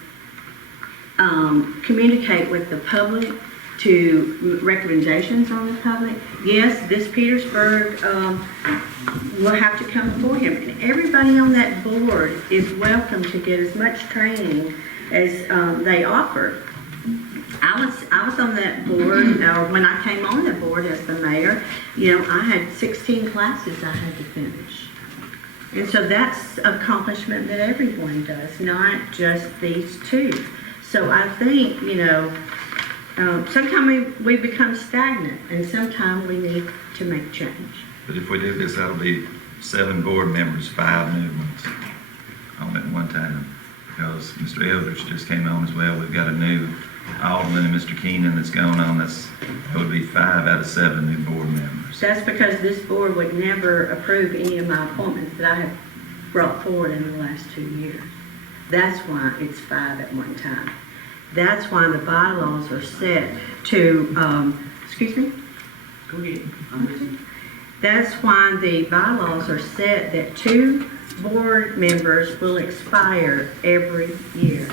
communicate with the public, to recommendations on the public. Yes, this Petersburg will have to come before him. And everybody on that board is welcome to get as much training as they offer. I was on that board, or when I came on the board as the mayor, you know, I had 16 classes I had to finish. And so that's an accomplishment that everyone does, not just these two. So I think, you know, sometimes we become stagnant, and sometimes we need to make change. But if we do this, that'll be 7 board members, 5 new ones on at one time. Because Mr. Eldridge just came on as well. We've got a new alderman and Mr. Keenan that's going on. It would be 5 out of 7 new board members. That's because this board would never approve any of my appointments that I have brought forward in the last 2 years. That's why it's 5 at one time. That's why the bylaws are set to, excuse me? Go ahead. I'm listening. That's why the bylaws are set that 2 board members will expire every year.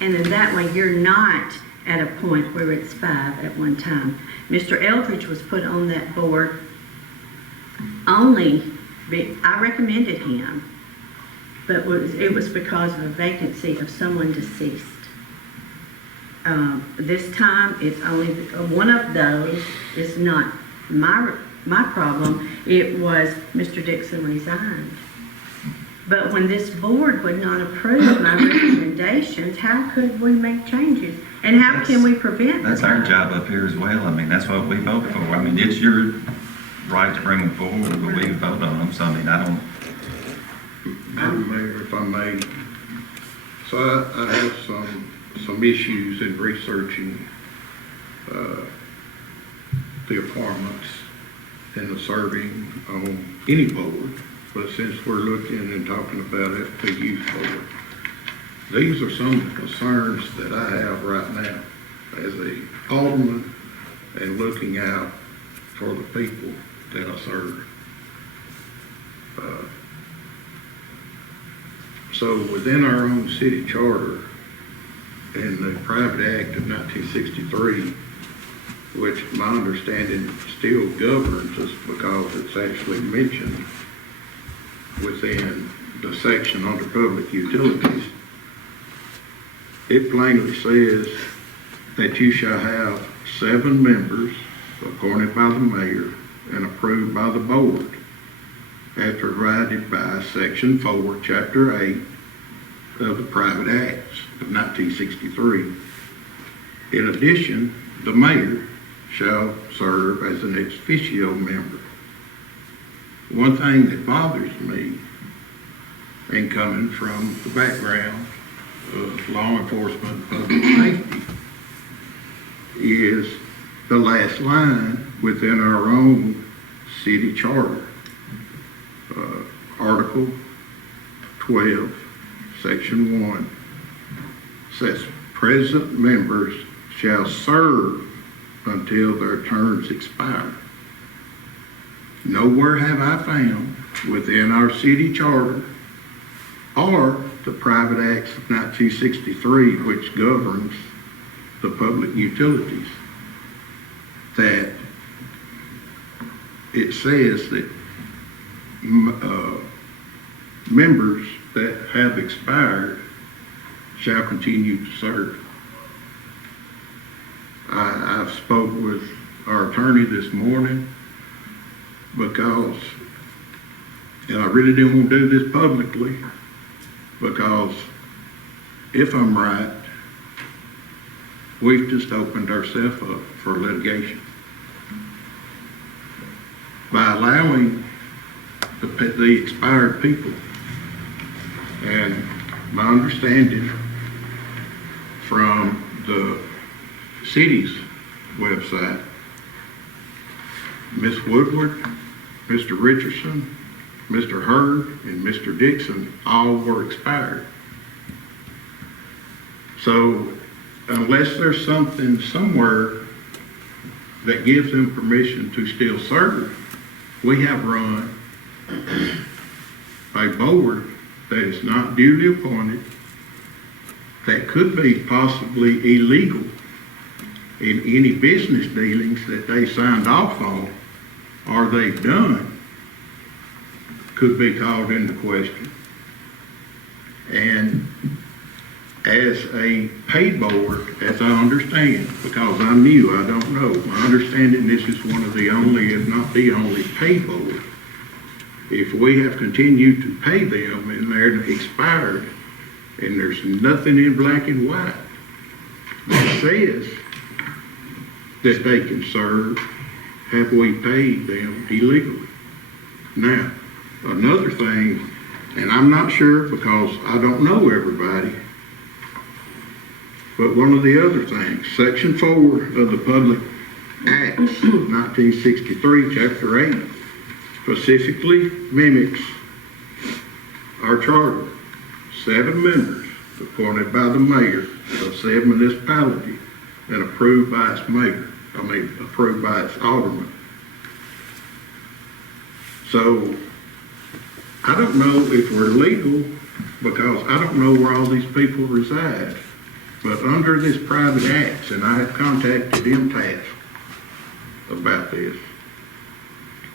And then that way you're not at a point where it's 5 at one time. Mr. Eldridge was put on that board I recommended him, but it was because of a vacancy of someone deceased. This time, it's only one of those is not my problem. It was Mr. Dixon resigned. But when this board would not approve my recommendations, how could we make changes? And how can we prevent That's that? our job up here as well. I mean, that's what we vote for. I mean, it's your right to bring them forward, but we vote on them. So, I mean, I don't... Madam Mayor, if I may, so I have some issues in researching the appointments and the serving on any board, but since we're looking and talking about FPU board, these are some of the concerns that I have right now as a alderman and looking out for the people that I serve. So within our own city charter and the Private Act of 1963, which my understanding still governs us because it's actually mentioned within the section under public utilities, it plainly says that you shall have 7 members appointed by the mayor and approved by the board as provided by Section 4, Chapter 8 of the Private Acts of 1963. In addition, the mayor shall serve as an ex officio member. One thing that bothers me, and coming from the background of law enforcement, public safety, is the last line within our own city charter. Article 12, Section 1 says present members shall serve until their terms expire. nowhere have I found within our city charter or the private acts of 1963, which governs the public utilities, that it says that members that have expired shall continue to serve. I've spoke with our attorney this morning because, and I really didn't want to do this publicly, because if I'm right, we've just opened ourselves up for litigation. By allowing the expired people, and my understanding from the city's website, Ms. Woodward, Mr. Richardson, Mr. Hurd, and Mr. Dixon all were expired. So unless there's something somewhere that gives them permission to still serve, we have run a board that is not duly appointed, that could be possibly illegal in any business dealings that they signed off on or they've done, could be called into question. And as a pay board, as I understand, because I'm new, I don't know, my understanding this is one of the only, if not the only, pay board. If we have continued to pay them and they're expired, and there's nothing in black and white that says that they can serve, have we paid them illegally? Now, another thing, and I'm not sure because I don't know everybody, but one of the other things, Section 4 of the Public Acts, 1963, Chapter 8, specifically mimics our charter. 7 members appointed by the mayor of said municipality and approved by its mayor, approved by its alderman. So, I don't know if we're legal because I don't know where all these people reside. But under this private acts, and I have contacted MTAS about this,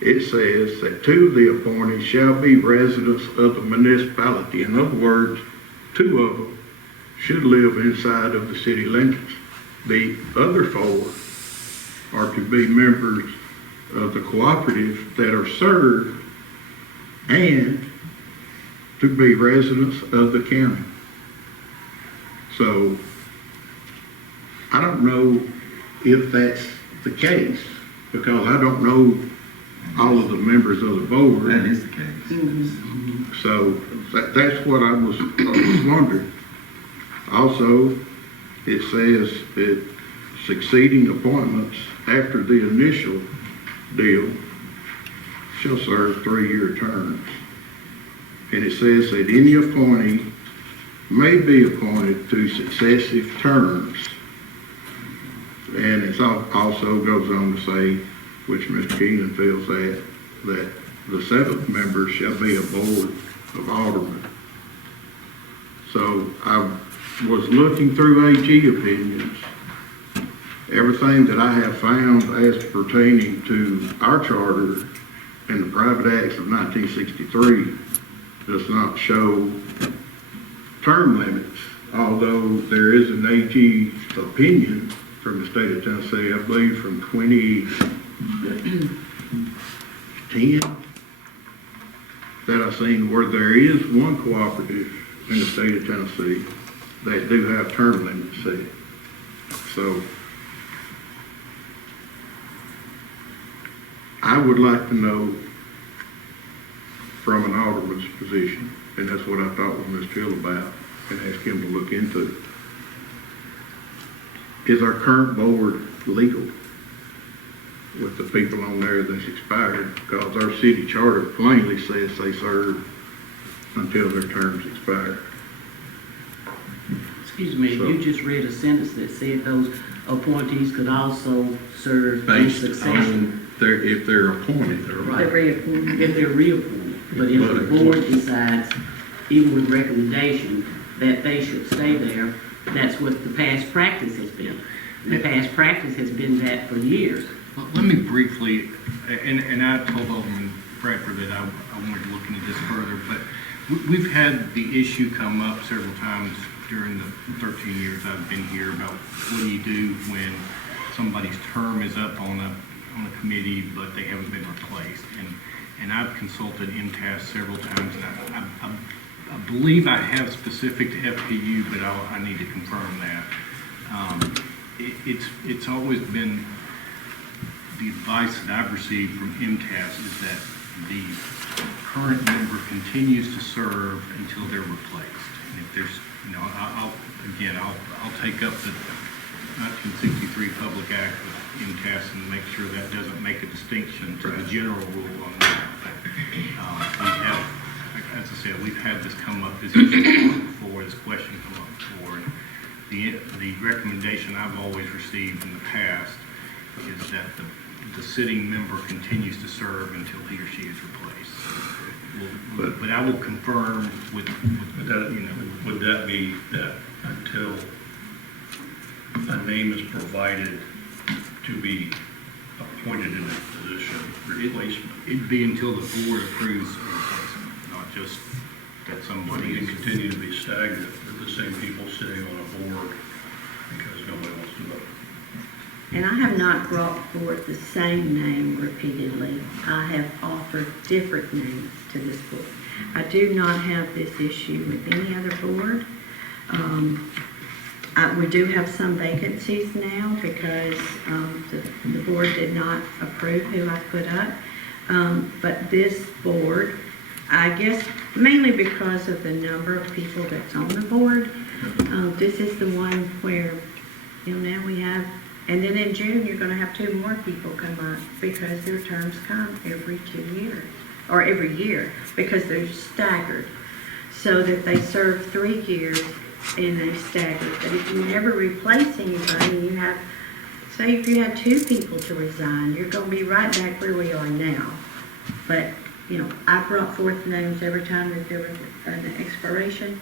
it says that 2 of the appointees shall be residents of the municipality. In other words, 2 of them should live inside of the city limits. The other 4 are to be members of the cooperative that are served and to be residents of the county. So, I don't know if that's the case, because I don't know all of the members of the board. That is the case. So that's what I was wondering. Also, it says that succeeding appointments after the initial deal shall serve 3-year terms. And it says that any appointee may be appointed to successive terms. And it also goes on to say, which Mr. Keenan feels that the 7th member shall be a board of aldermen. So I was looking through AG opinions. Everything that I have found as pertaining to our charter and the private acts of 1963 does not show term limits, although there is an AG opinion from the state of Tennessee, I believe from 2010, that I've seen where there is one cooperative in the state of Tennessee that do have term limits set. So I would like to know from an alderman's position, and that's what I talked with Ms. Hill about and asked him to look into. Is our current board legal with the people on there that's expired? Because our city charter plainly says they serve until their terms expire. Excuse me, So- you just read a sentence that said those appointees could also serve in Based succession. on if they're appointed, or If they're reappointed. But if the board decides, even with recommendation, that they should stay there, that's what the past practice has been. The past practice has been that for years. Let me briefly, and I told Alderman Bradford that I wanted to look into this further, but we've had the issue come up several times during the 13 years I've been here about what do you do when somebody's term is up on a committee, but they haven't been replaced. And I've consulted MTAS several times, and I believe I have specific to FPU, but I need to confirm that. It's always been the advice that I've received from MTAS is that the current member continues to serve until they're replaced. And if there's, I'll take up the 1963 Public Act with MTAS and make sure that doesn't make a distinction to the general rule on that. But we have, as I said, we've had this come up, this issue before, this question come up before. And the recommendation I've always received in the past is that the sitting member continues to serve until he or she is replaced. But I will confirm with that, Would that be that until a name is provided to be appointed in a position, replacement? It'd be until the board approves a replacement, not just that somebody can is. continue to be stagnant with the same people sitting on a board because nobody wants to vote. And I have not brought forth the same name repeatedly. I have offered different names to this board. I do not have this issue with any other board. We do have some vacancies now because the board did not approve who I put up. But this board, I guess mainly because of the number of people that's on the board, this is the one where, now we have. And then in June, you're going to have 2 more people come up because their terms come every 2 years, or every year, because they're staggered. So that they serve 3 years and they stagger. But if you never replace anybody, you have, say if you had 2 people to resign, you're going to be right back where we are now. But, I brought forth names every time that there was an expiration,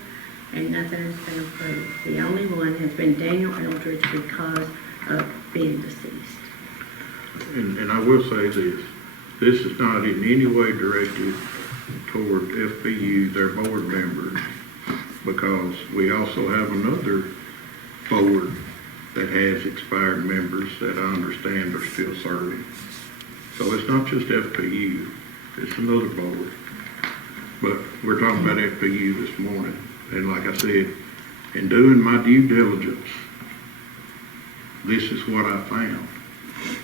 and nothing has been approved. The only one has been Daniel Eldridge because of being deceased. And I will say this is not in any way directed toward FPU, their board members, because we also have another board that has expired members that I understand are still serving. So it's not just FPU, it's another board. But we're talking about FPU this morning. And like I said, in doing my due diligence, this is what I found.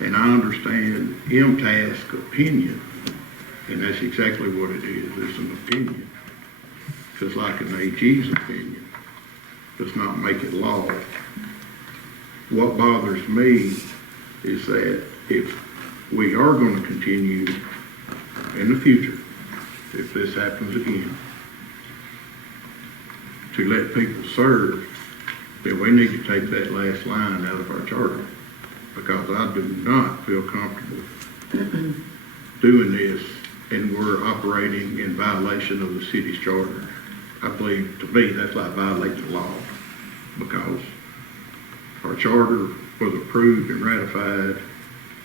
And I understand MTAS's opinion, and that's exactly what it is. It's an opinion. Just like an AG's opinion does not make it law. What bothers me is that if we are going to continue in the future, if this happens again, to let people serve, then we need to take that last line out of our charter, because I do not feel comfortable doing this and we're operating in violation of the city's charter. I believe, to me, that's like violating the law, because our charter was approved and ratified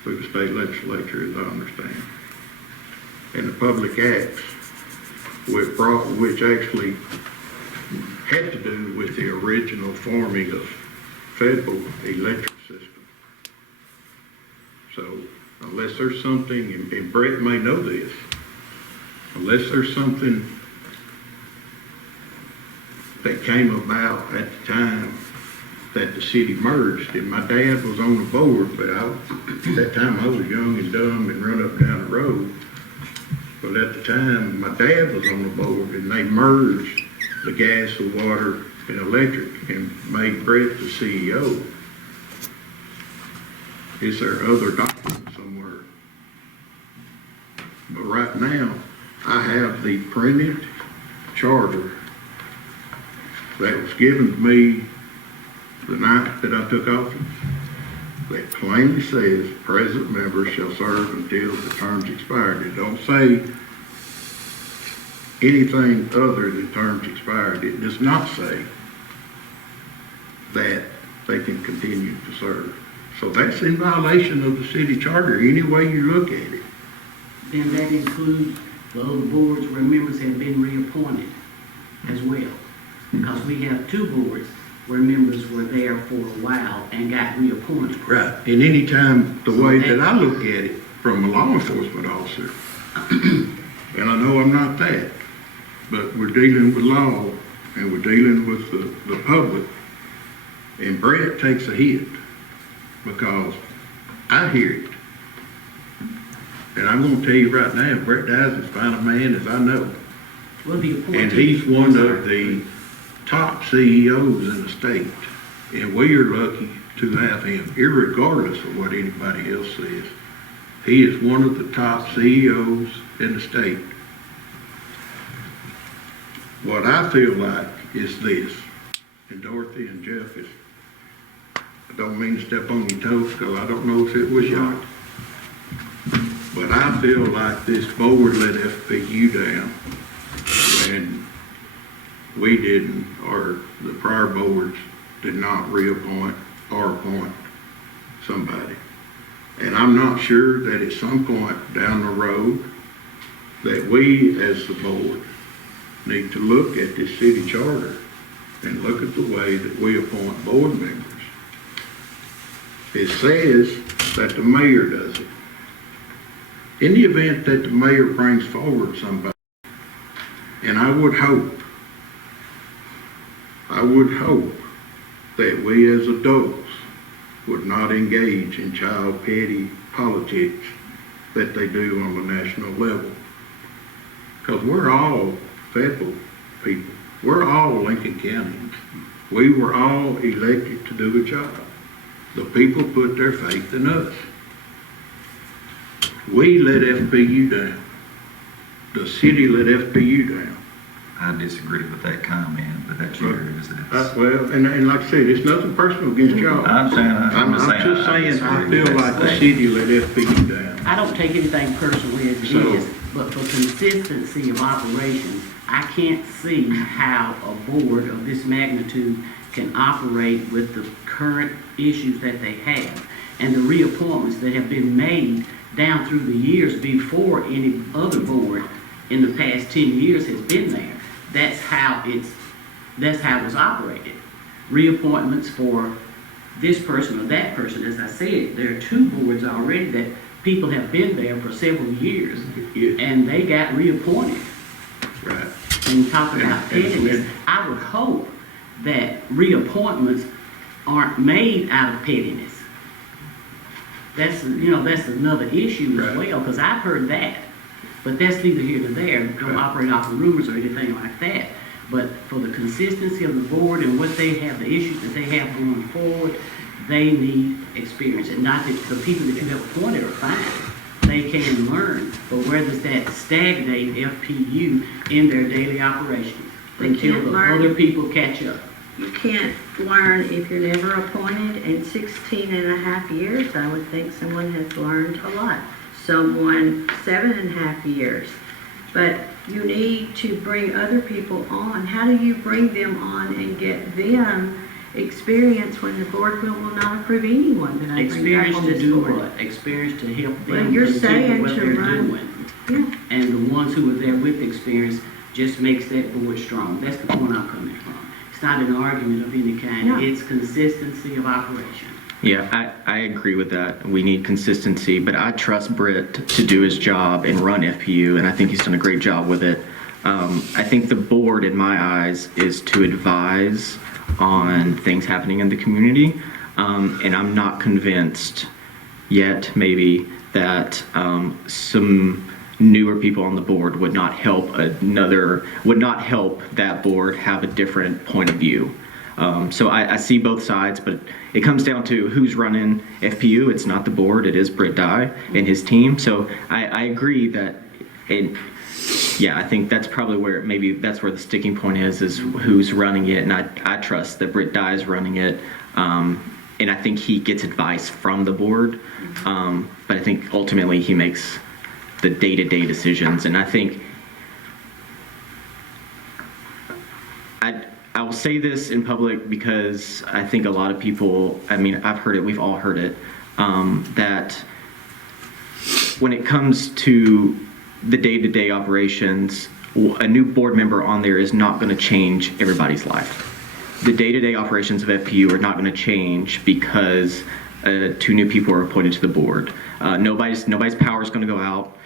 through the state legislature, as I understand. And the public acts which actually had to do with the original forming of federal electric system. So unless there's something, and Brett may know this, unless there's something that came about at the time that the city merged, and my dad was on the board, but at that time I was young and dumb and run up and down the road. But at the time, my dad was on the board, and they merged the gas, the water, and electric, and made Brett the CEO. Is there other documents somewhere? But right now, I have the printed charter that was given to me the night that I took office. that plainly says present members shall serve until the terms expired. It don't say anything other than terms expired. It does not say that they can continue to serve. So that's in violation of the city charter, any way you look at it. Then that includes the other boards where members have been reappointed as well. Because we have two boards where members were there for a while and got reappointed. Right. And any time, the way that I look at it from a law enforcement officer, and I know I'm not that, but we're dealing with law and we're dealing with the public, and Brett takes a hit because I hear it. And I'm gonna tell you right now, Brett Dye's as fine a man as I know. Well, the appointee. And he's one of the top CEOs in the state. And we are lucky to have him, irregardless of what anybody else says. He is one of the top CEOs in the state. What I feel like is this, and Dorothy and Jeff is, I don't mean to step on your toes because I don't know if it was y'all. But I feel like this board let FPU down when we didn't, or the prior boards did not reappoint or appoint somebody. And I'm not sure that at some point down the road that we as the board need to look at this city charter and look at the way that we appoint board members. It says that the mayor does it. In the event that the mayor brings forward somebody, and I would hope that we as adults would not engage in child petty politics that they do on the national level. Because we're all federal people. We're all Lincoln County. We were all elected to do a job. The people put their faith in us. We let FPU down. The city let FPU down. I disagree with that comment, but that's yours. Well, and like I said, it's nothing personal against y'all. I understand. I'm just saying, I feel like the city let FPU down. I don't take anything personally as it is, but for consistency of operations, I can't see how a board of this magnitude can operate with the current issues that they have and the reappointments that have been made down through the years before any other board in the past 10 years has been there. That's how it's operated. Reappointments for this person or that person. As I said, there are two boards already that people have been there for several years, and they got reappointed. Right. And talking about pettiness, I would hope that reappointments aren't made out of pettiness. That's another issue as well, because I've heard that. But that's neither here nor there. Don't operate off of rumors or anything like that. But for the consistency of the board and what they have, the issues that they have going forward, they need experience. And not that the people that you have appointed are fine. They can learn. But where does that stagnate FPU in their daily operations? Until the other people catch up. You can't learn if you're never appointed. In 16 and a half years, I would think someone has learned a lot. Someone 7.5 years. But you need to bring other people on. How do you bring them on and get them experience when the board will not approve anyone that I bring back Experience on to this do board? what? Experience to help them. Well, you're continue saying what to they're run. doing. Yeah. And the ones who are there with experience just makes that board strong. That's the point I'm coming from. It's not an argument of any kind. No. It's consistency of operation. Yeah, I agree with that. We need consistency, but I trust Britt to do his job and run FPU, and I think he's done a great job with it. I think the board, in my eyes, is to advise on things happening in the community, and I'm not convinced yet, maybe, that some newer people on the board would not help that board have a different point of view. So I see both sides, but it comes down to who's running FPU. It's not the board, it is Britt Dye and his team. So I agree that, and yeah, I think that's probably where, maybe that's where the sticking point is who's running it. And I trust that Britt Dye is running it. And I think he gets advice from the board, but I think ultimately he makes the day-to-day decisions. And I think I will say this in public because I think a lot of people, I mean, I've heard it, we've all heard it, that when it comes to the day-to-day operations, a new board member on there is not going to change everybody's life. The day-to-day operations of FPU are not going to change because 2 new people are appointed to the board. Nobody's power is going to go out.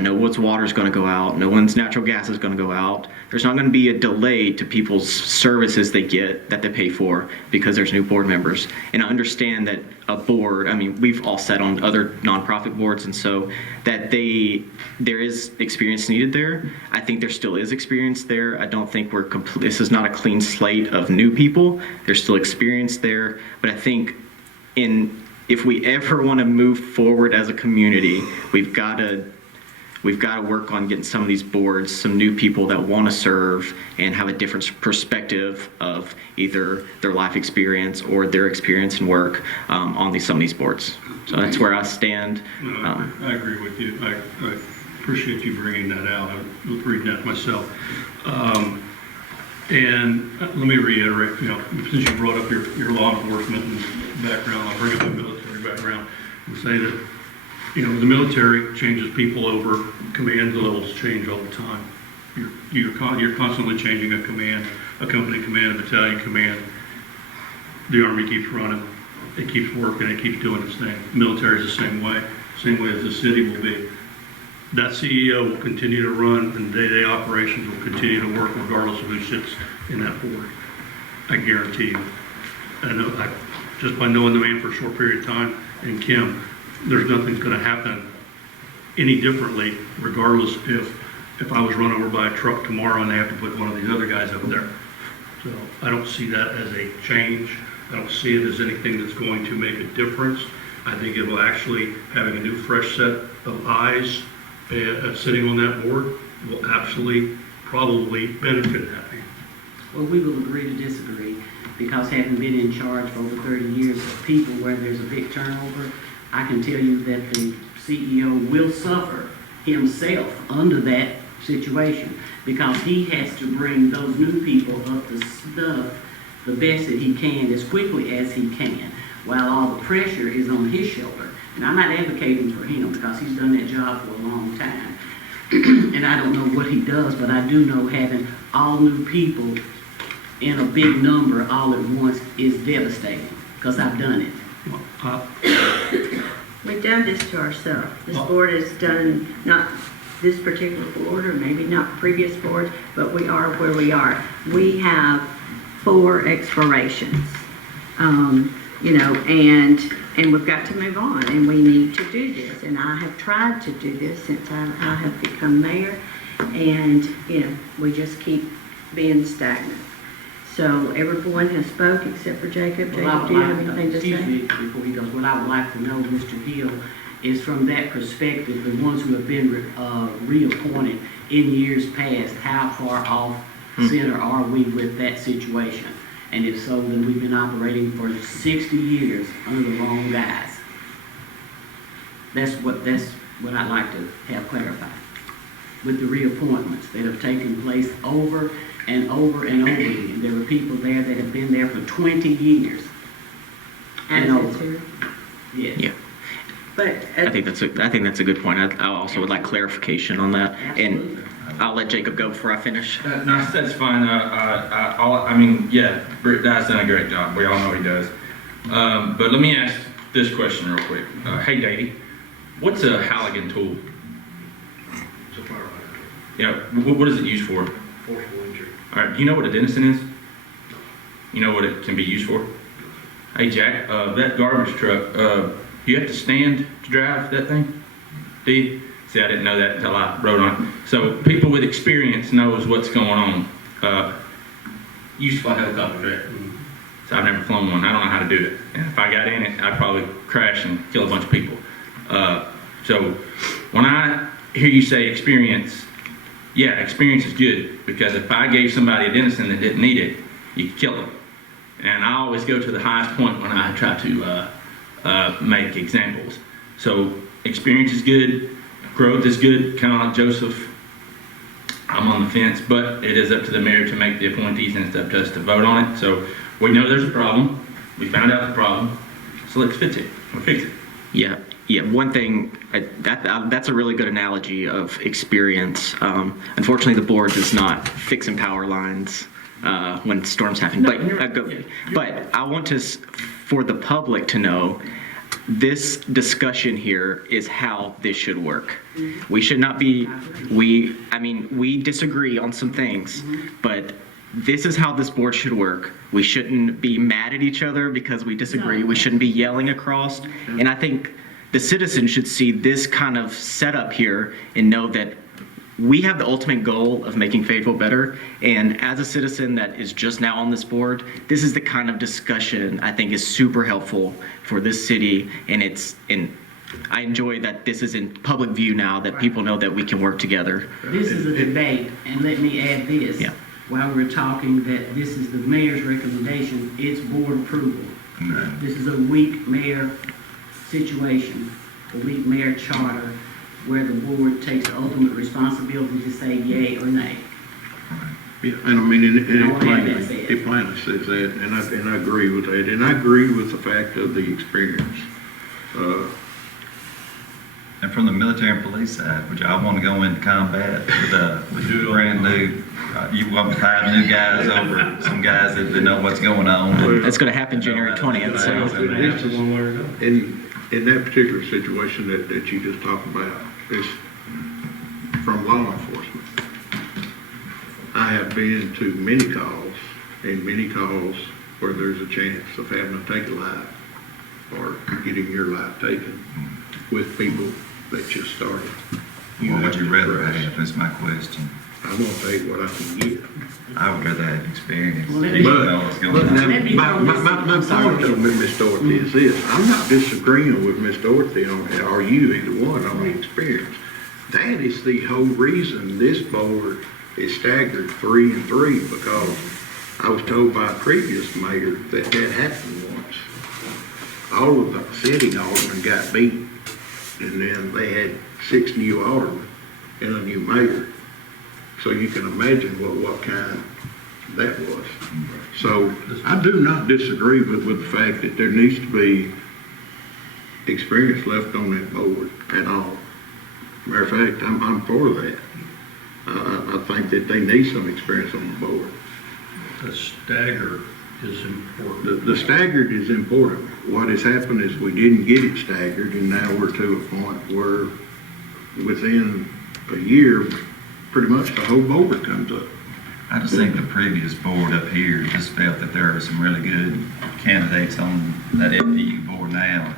No one's water is going to go out. No one's natural gas is going to go out. There's not going to be a delay to people's services they get that they pay for because there's new board members. And I understand that a board, I mean, we've all sat on other nonprofit boards, and so that there is experience needed there. I think there still is experience there. I don't think this is not a clean slate of new people. There's still experience there. But I think if we ever want to move forward as a community, we've got to work on getting some of these boards, some new people that want to serve and have a different perspective of either their life experience or their experience and work on some of these boards. So that's where I stand. I agree with you. I appreciate you bringing that out. I was reading that myself. And let me reiterate, since you brought up your law enforcement background, I'll bring up the military background and say that the military changes people over. Command levels change all the time. You're constantly changing a command, a company command, a battalion command. The Army keeps running. It keeps working. It keeps doing its thing. The military is the same way as the city will be. That CEO will continue to run, and day-to-day operations will continue to work regardless of who sits in that board. I guarantee you. Just by knowing the man for a short period of time, and Kim, there's nothing's going to happen any differently, regardless if I was run over by a truck tomorrow and they have to put one of these other guys up there. So I don't see that as a change. I don't see it as anything that's going to make a difference. I think it will actually, having a new fresh set of eyes sitting on that board will absolutely probably benefit that man. Well, we will agree to disagree, because having been in charge for over 30 years of people where there's a big turnover, I can tell you that the CEO will suffer himself under that situation, because he has to bring those new people up to snuff the best that he can as quickly as he can, while all the pressure is on his shoulder. And I'm not advocating for him, because he's done that job for a long time. And I don't know what he does, but I do know having all new people in a big number all at once is devastating, because I've done it. We've done this to ourselves. This board has done, not this particular board, or maybe not previous boards, but we are where we are. We have 4 expirations, and we've got to move on, and we need to do this. And I have tried to do this since I have become mayor, and, we just keep being stagnant. So everyone has spoke except for Jacob. Jacob, do you have anything to say? Excuse me, before he goes, what I would like to know, Mr. Hill, is from that perspective, the ones who have been reappointed in years past, how far off center are we with that situation? And if so, then we've been operating for 60 years under the wrong guys. That's what I'd like to have clarified. With the reappointments that have taken place over and over and over again. There were people there that have been there for 20 years. And over. Yes. Yeah. But I think that's a good point. I also would like clarification on that. Absolutely. And I'll let Jacob go before I finish. No, that's fine. Britt Dye's done a great job. We all know he does. But let me ask this question real quick. Hey, Davey, what's a Halligan tool? It's a fire hydrant. Yeah, what is it used for? Forcible injury. All right, do you know what a Denison is? You know what it can be used for? Hey, Jack, that garbage truck, you have to stand to drive that thing? Do you? See, I didn't know that until I rode on it. So people with experience knows what's going on. You used to fly helicopters, right? So I've never flown one. I don't know how to do it. And if I got in it, I'd probably crash and kill a bunch of people. So when I hear you say experience, yeah, experience is good, because if I gave somebody a Denison that didn't need it, you could kill them. And I always go to the highest point when I try to make examples. So experience is good, growth is good, kind of like Joseph. I'm on the fence, but it is up to the mayor to make the appointees, and it's up to us to vote on it. So we know there's a problem. We found out the problem. So let's fix it. We'll fix it. Yeah, one thing, that's a really good analogy of experience. Unfortunately, the board does not fix in power lines when storms happen. But I want for the public to know, this discussion here is how this should work. We should not be, we disagree on some things, but this is how this board should work. We shouldn't be mad at each other because we disagree. We shouldn't be yelling across. And I think the citizens should see this kind of setup here and know that we have the ultimate goal of making Fayetteville better. And as a citizen that is just now on this board, this is the kind of discussion I think is super helpful for this city. And I enjoy that this is in public view now, that people know that we can work together. This is a debate, and let me add this. Yeah. While we're talking that this is the mayor's recommendation, it's board approval. This is a weak mayor situation, a weak mayor charter, where the board takes the ultimate responsibility to say yay or nay. Yeah, and I mean, it plainly says that, and I agree with that, and I agree with the fact of the experience. And from the military and police side, would y'all want to go into combat with brand new, you want 5 new guys over some guys that know what's going on? That's going to happen January 20th. So. In that particular situation that you just talked about, is from law enforcement. I have been to many calls where there's a chance of having to take a life or getting your life taken with people that just started. What would you rather have? That's my question. I won't tell you what I can get. I would rather have experience. But now, my point though, Miss Dorothy, is this. I'm not disagreeing with Miss Dorothy or you, either one, on the experience. That is the whole reason this board is staggered 3 and 3, because I was told by a previous mayor that happened once. All of the sitting aldermen got beat, and then they had 6 new aldermen and a new mayor. So you can imagine what kind that was. So I do not disagree with the fact that there needs to be experience left on that board at all. Matter of fact, I'm for that. I think that they need some experience on the board. The stagger is important. The staggered is important. What has happened is we didn't get it staggered, and now we're to a point where within a year, pretty much the whole board comes up. I just think the previous board up here just felt that there are some really good candidates on that FPU board now,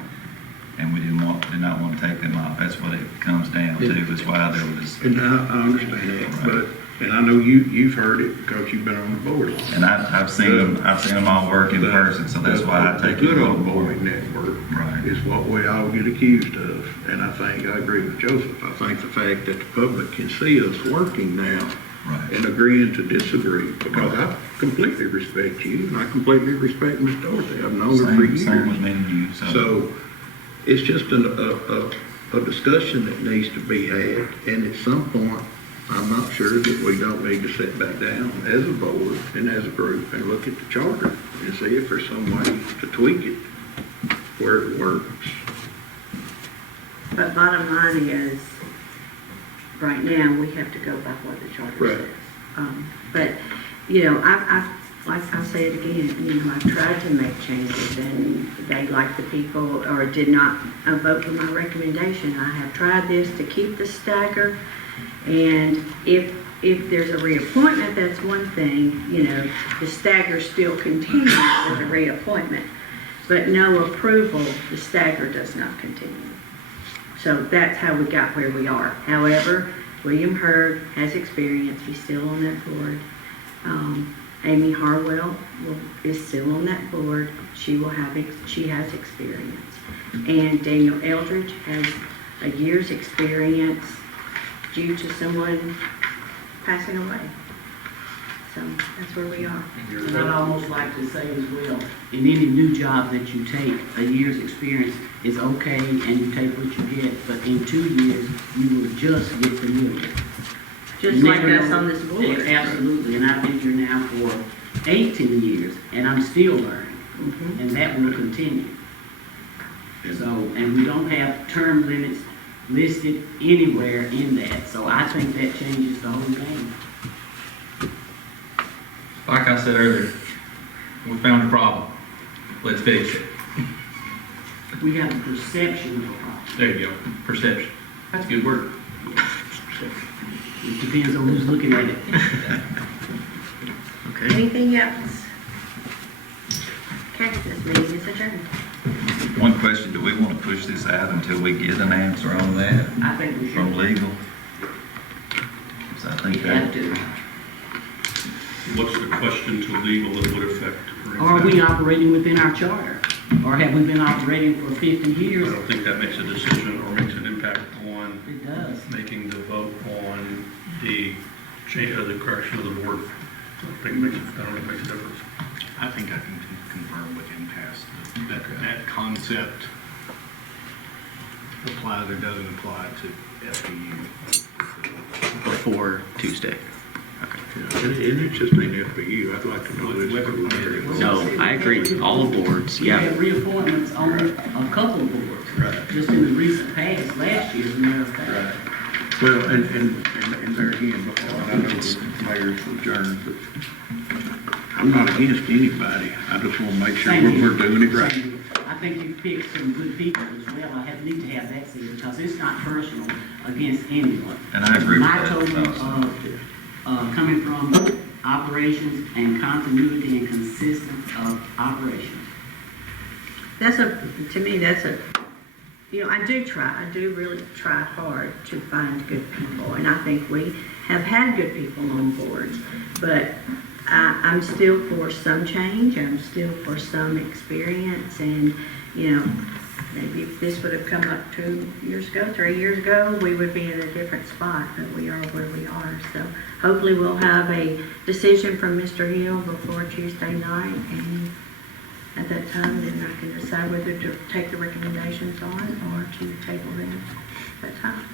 and we did not want to take them off. That's what it comes down to. That's why there was. And I understand that, and I know you've heard it because you've been on the board. And I've seen them all work in person, so that's why I take it. The good old board network is what we all get accused of, and I agree with Joseph. I think the fact that the public can see us working now and agreeing to disagree, because I completely respect you and I completely respect Ms. Dorothy. I've known her for years. Same with me and you. So it's just a discussion that needs to be had, and at some point, I'm not sure that we don't need to sit back down as a board and as a group and look at the charter and see if there's some way to tweak it where it works. But bottom line is, right now, we have to go by what the charter says. But, I'll say it again, I've tried to make changes, and they, like the people, or did not vote for my recommendation. I have tried this to keep the stagger, and if there's a reappointment, that's one thing, the stagger still continues as a reappointment. But no approval, the stagger does not continue. So that's how we got where we are. However, William Hurd has experience. He's still on that board. Amy Harwell is still on that board. She has experience. And Daniel Eldridge has a year's experience due to someone passing away. So that's where we are. And I'd almost like to say as well, in any new job that you take, a year's experience is okay and you take what you get, but in 2 years, you will just get familiar. Just like Never us know- on this board. Absolutely, and I've been here now for 18 years, and I'm still learning, and that will continue. So, and we don't have term limits listed anywhere in that, so I think that changes the whole game. Like I said earlier, we found a problem. Let's fix it. We got the perception of a problem. There you go, perception. That's a good word. It depends on who's looking at it. Okay. Anything else? Okay, this meeting is adjourned. One question, do we want to push this out until we get an answer on that I think we from should. legal? So I We think have that, to. What's the question to legal that would affect? for Are we example? operating within our charter? Or have we been operating for 50 I years? don't think that makes a decision or makes an impact on It does. making the vote on the change of the correction of the board. I don't think it makes, I don't think it makes a difference. I think I can confirm with impasse that that concept applies or doesn't apply to FPU. Before Tuesday. And it just ain't FPU, I'd like to know this. No, I agree, all the boards, We yeah. had reappointments on a couple of boards. Right. Just in the recent past, last year, as a matter of fact. Well, and there again, before, I know the mayor's adjourned, but I'm not against anybody. I just want to make sure we're doing it right. I think you picked some good people as well. I need to have that said because it's not personal against anyone. and I agree with My that total, also. coming from operations and continuity and consistency of operations. To me, I do really try hard to find good people, and I think we have had good people on board, but I'm still for some change, I'm still for some experience, and, maybe if this would have come up 2 years ago, 3 years ago, we would be in a different spot, but we are where we are, so hopefully we'll have a decision from Mr. Hill before Tuesday night, and at that time, then I can decide whether to take the recommendations on or to table them at that time.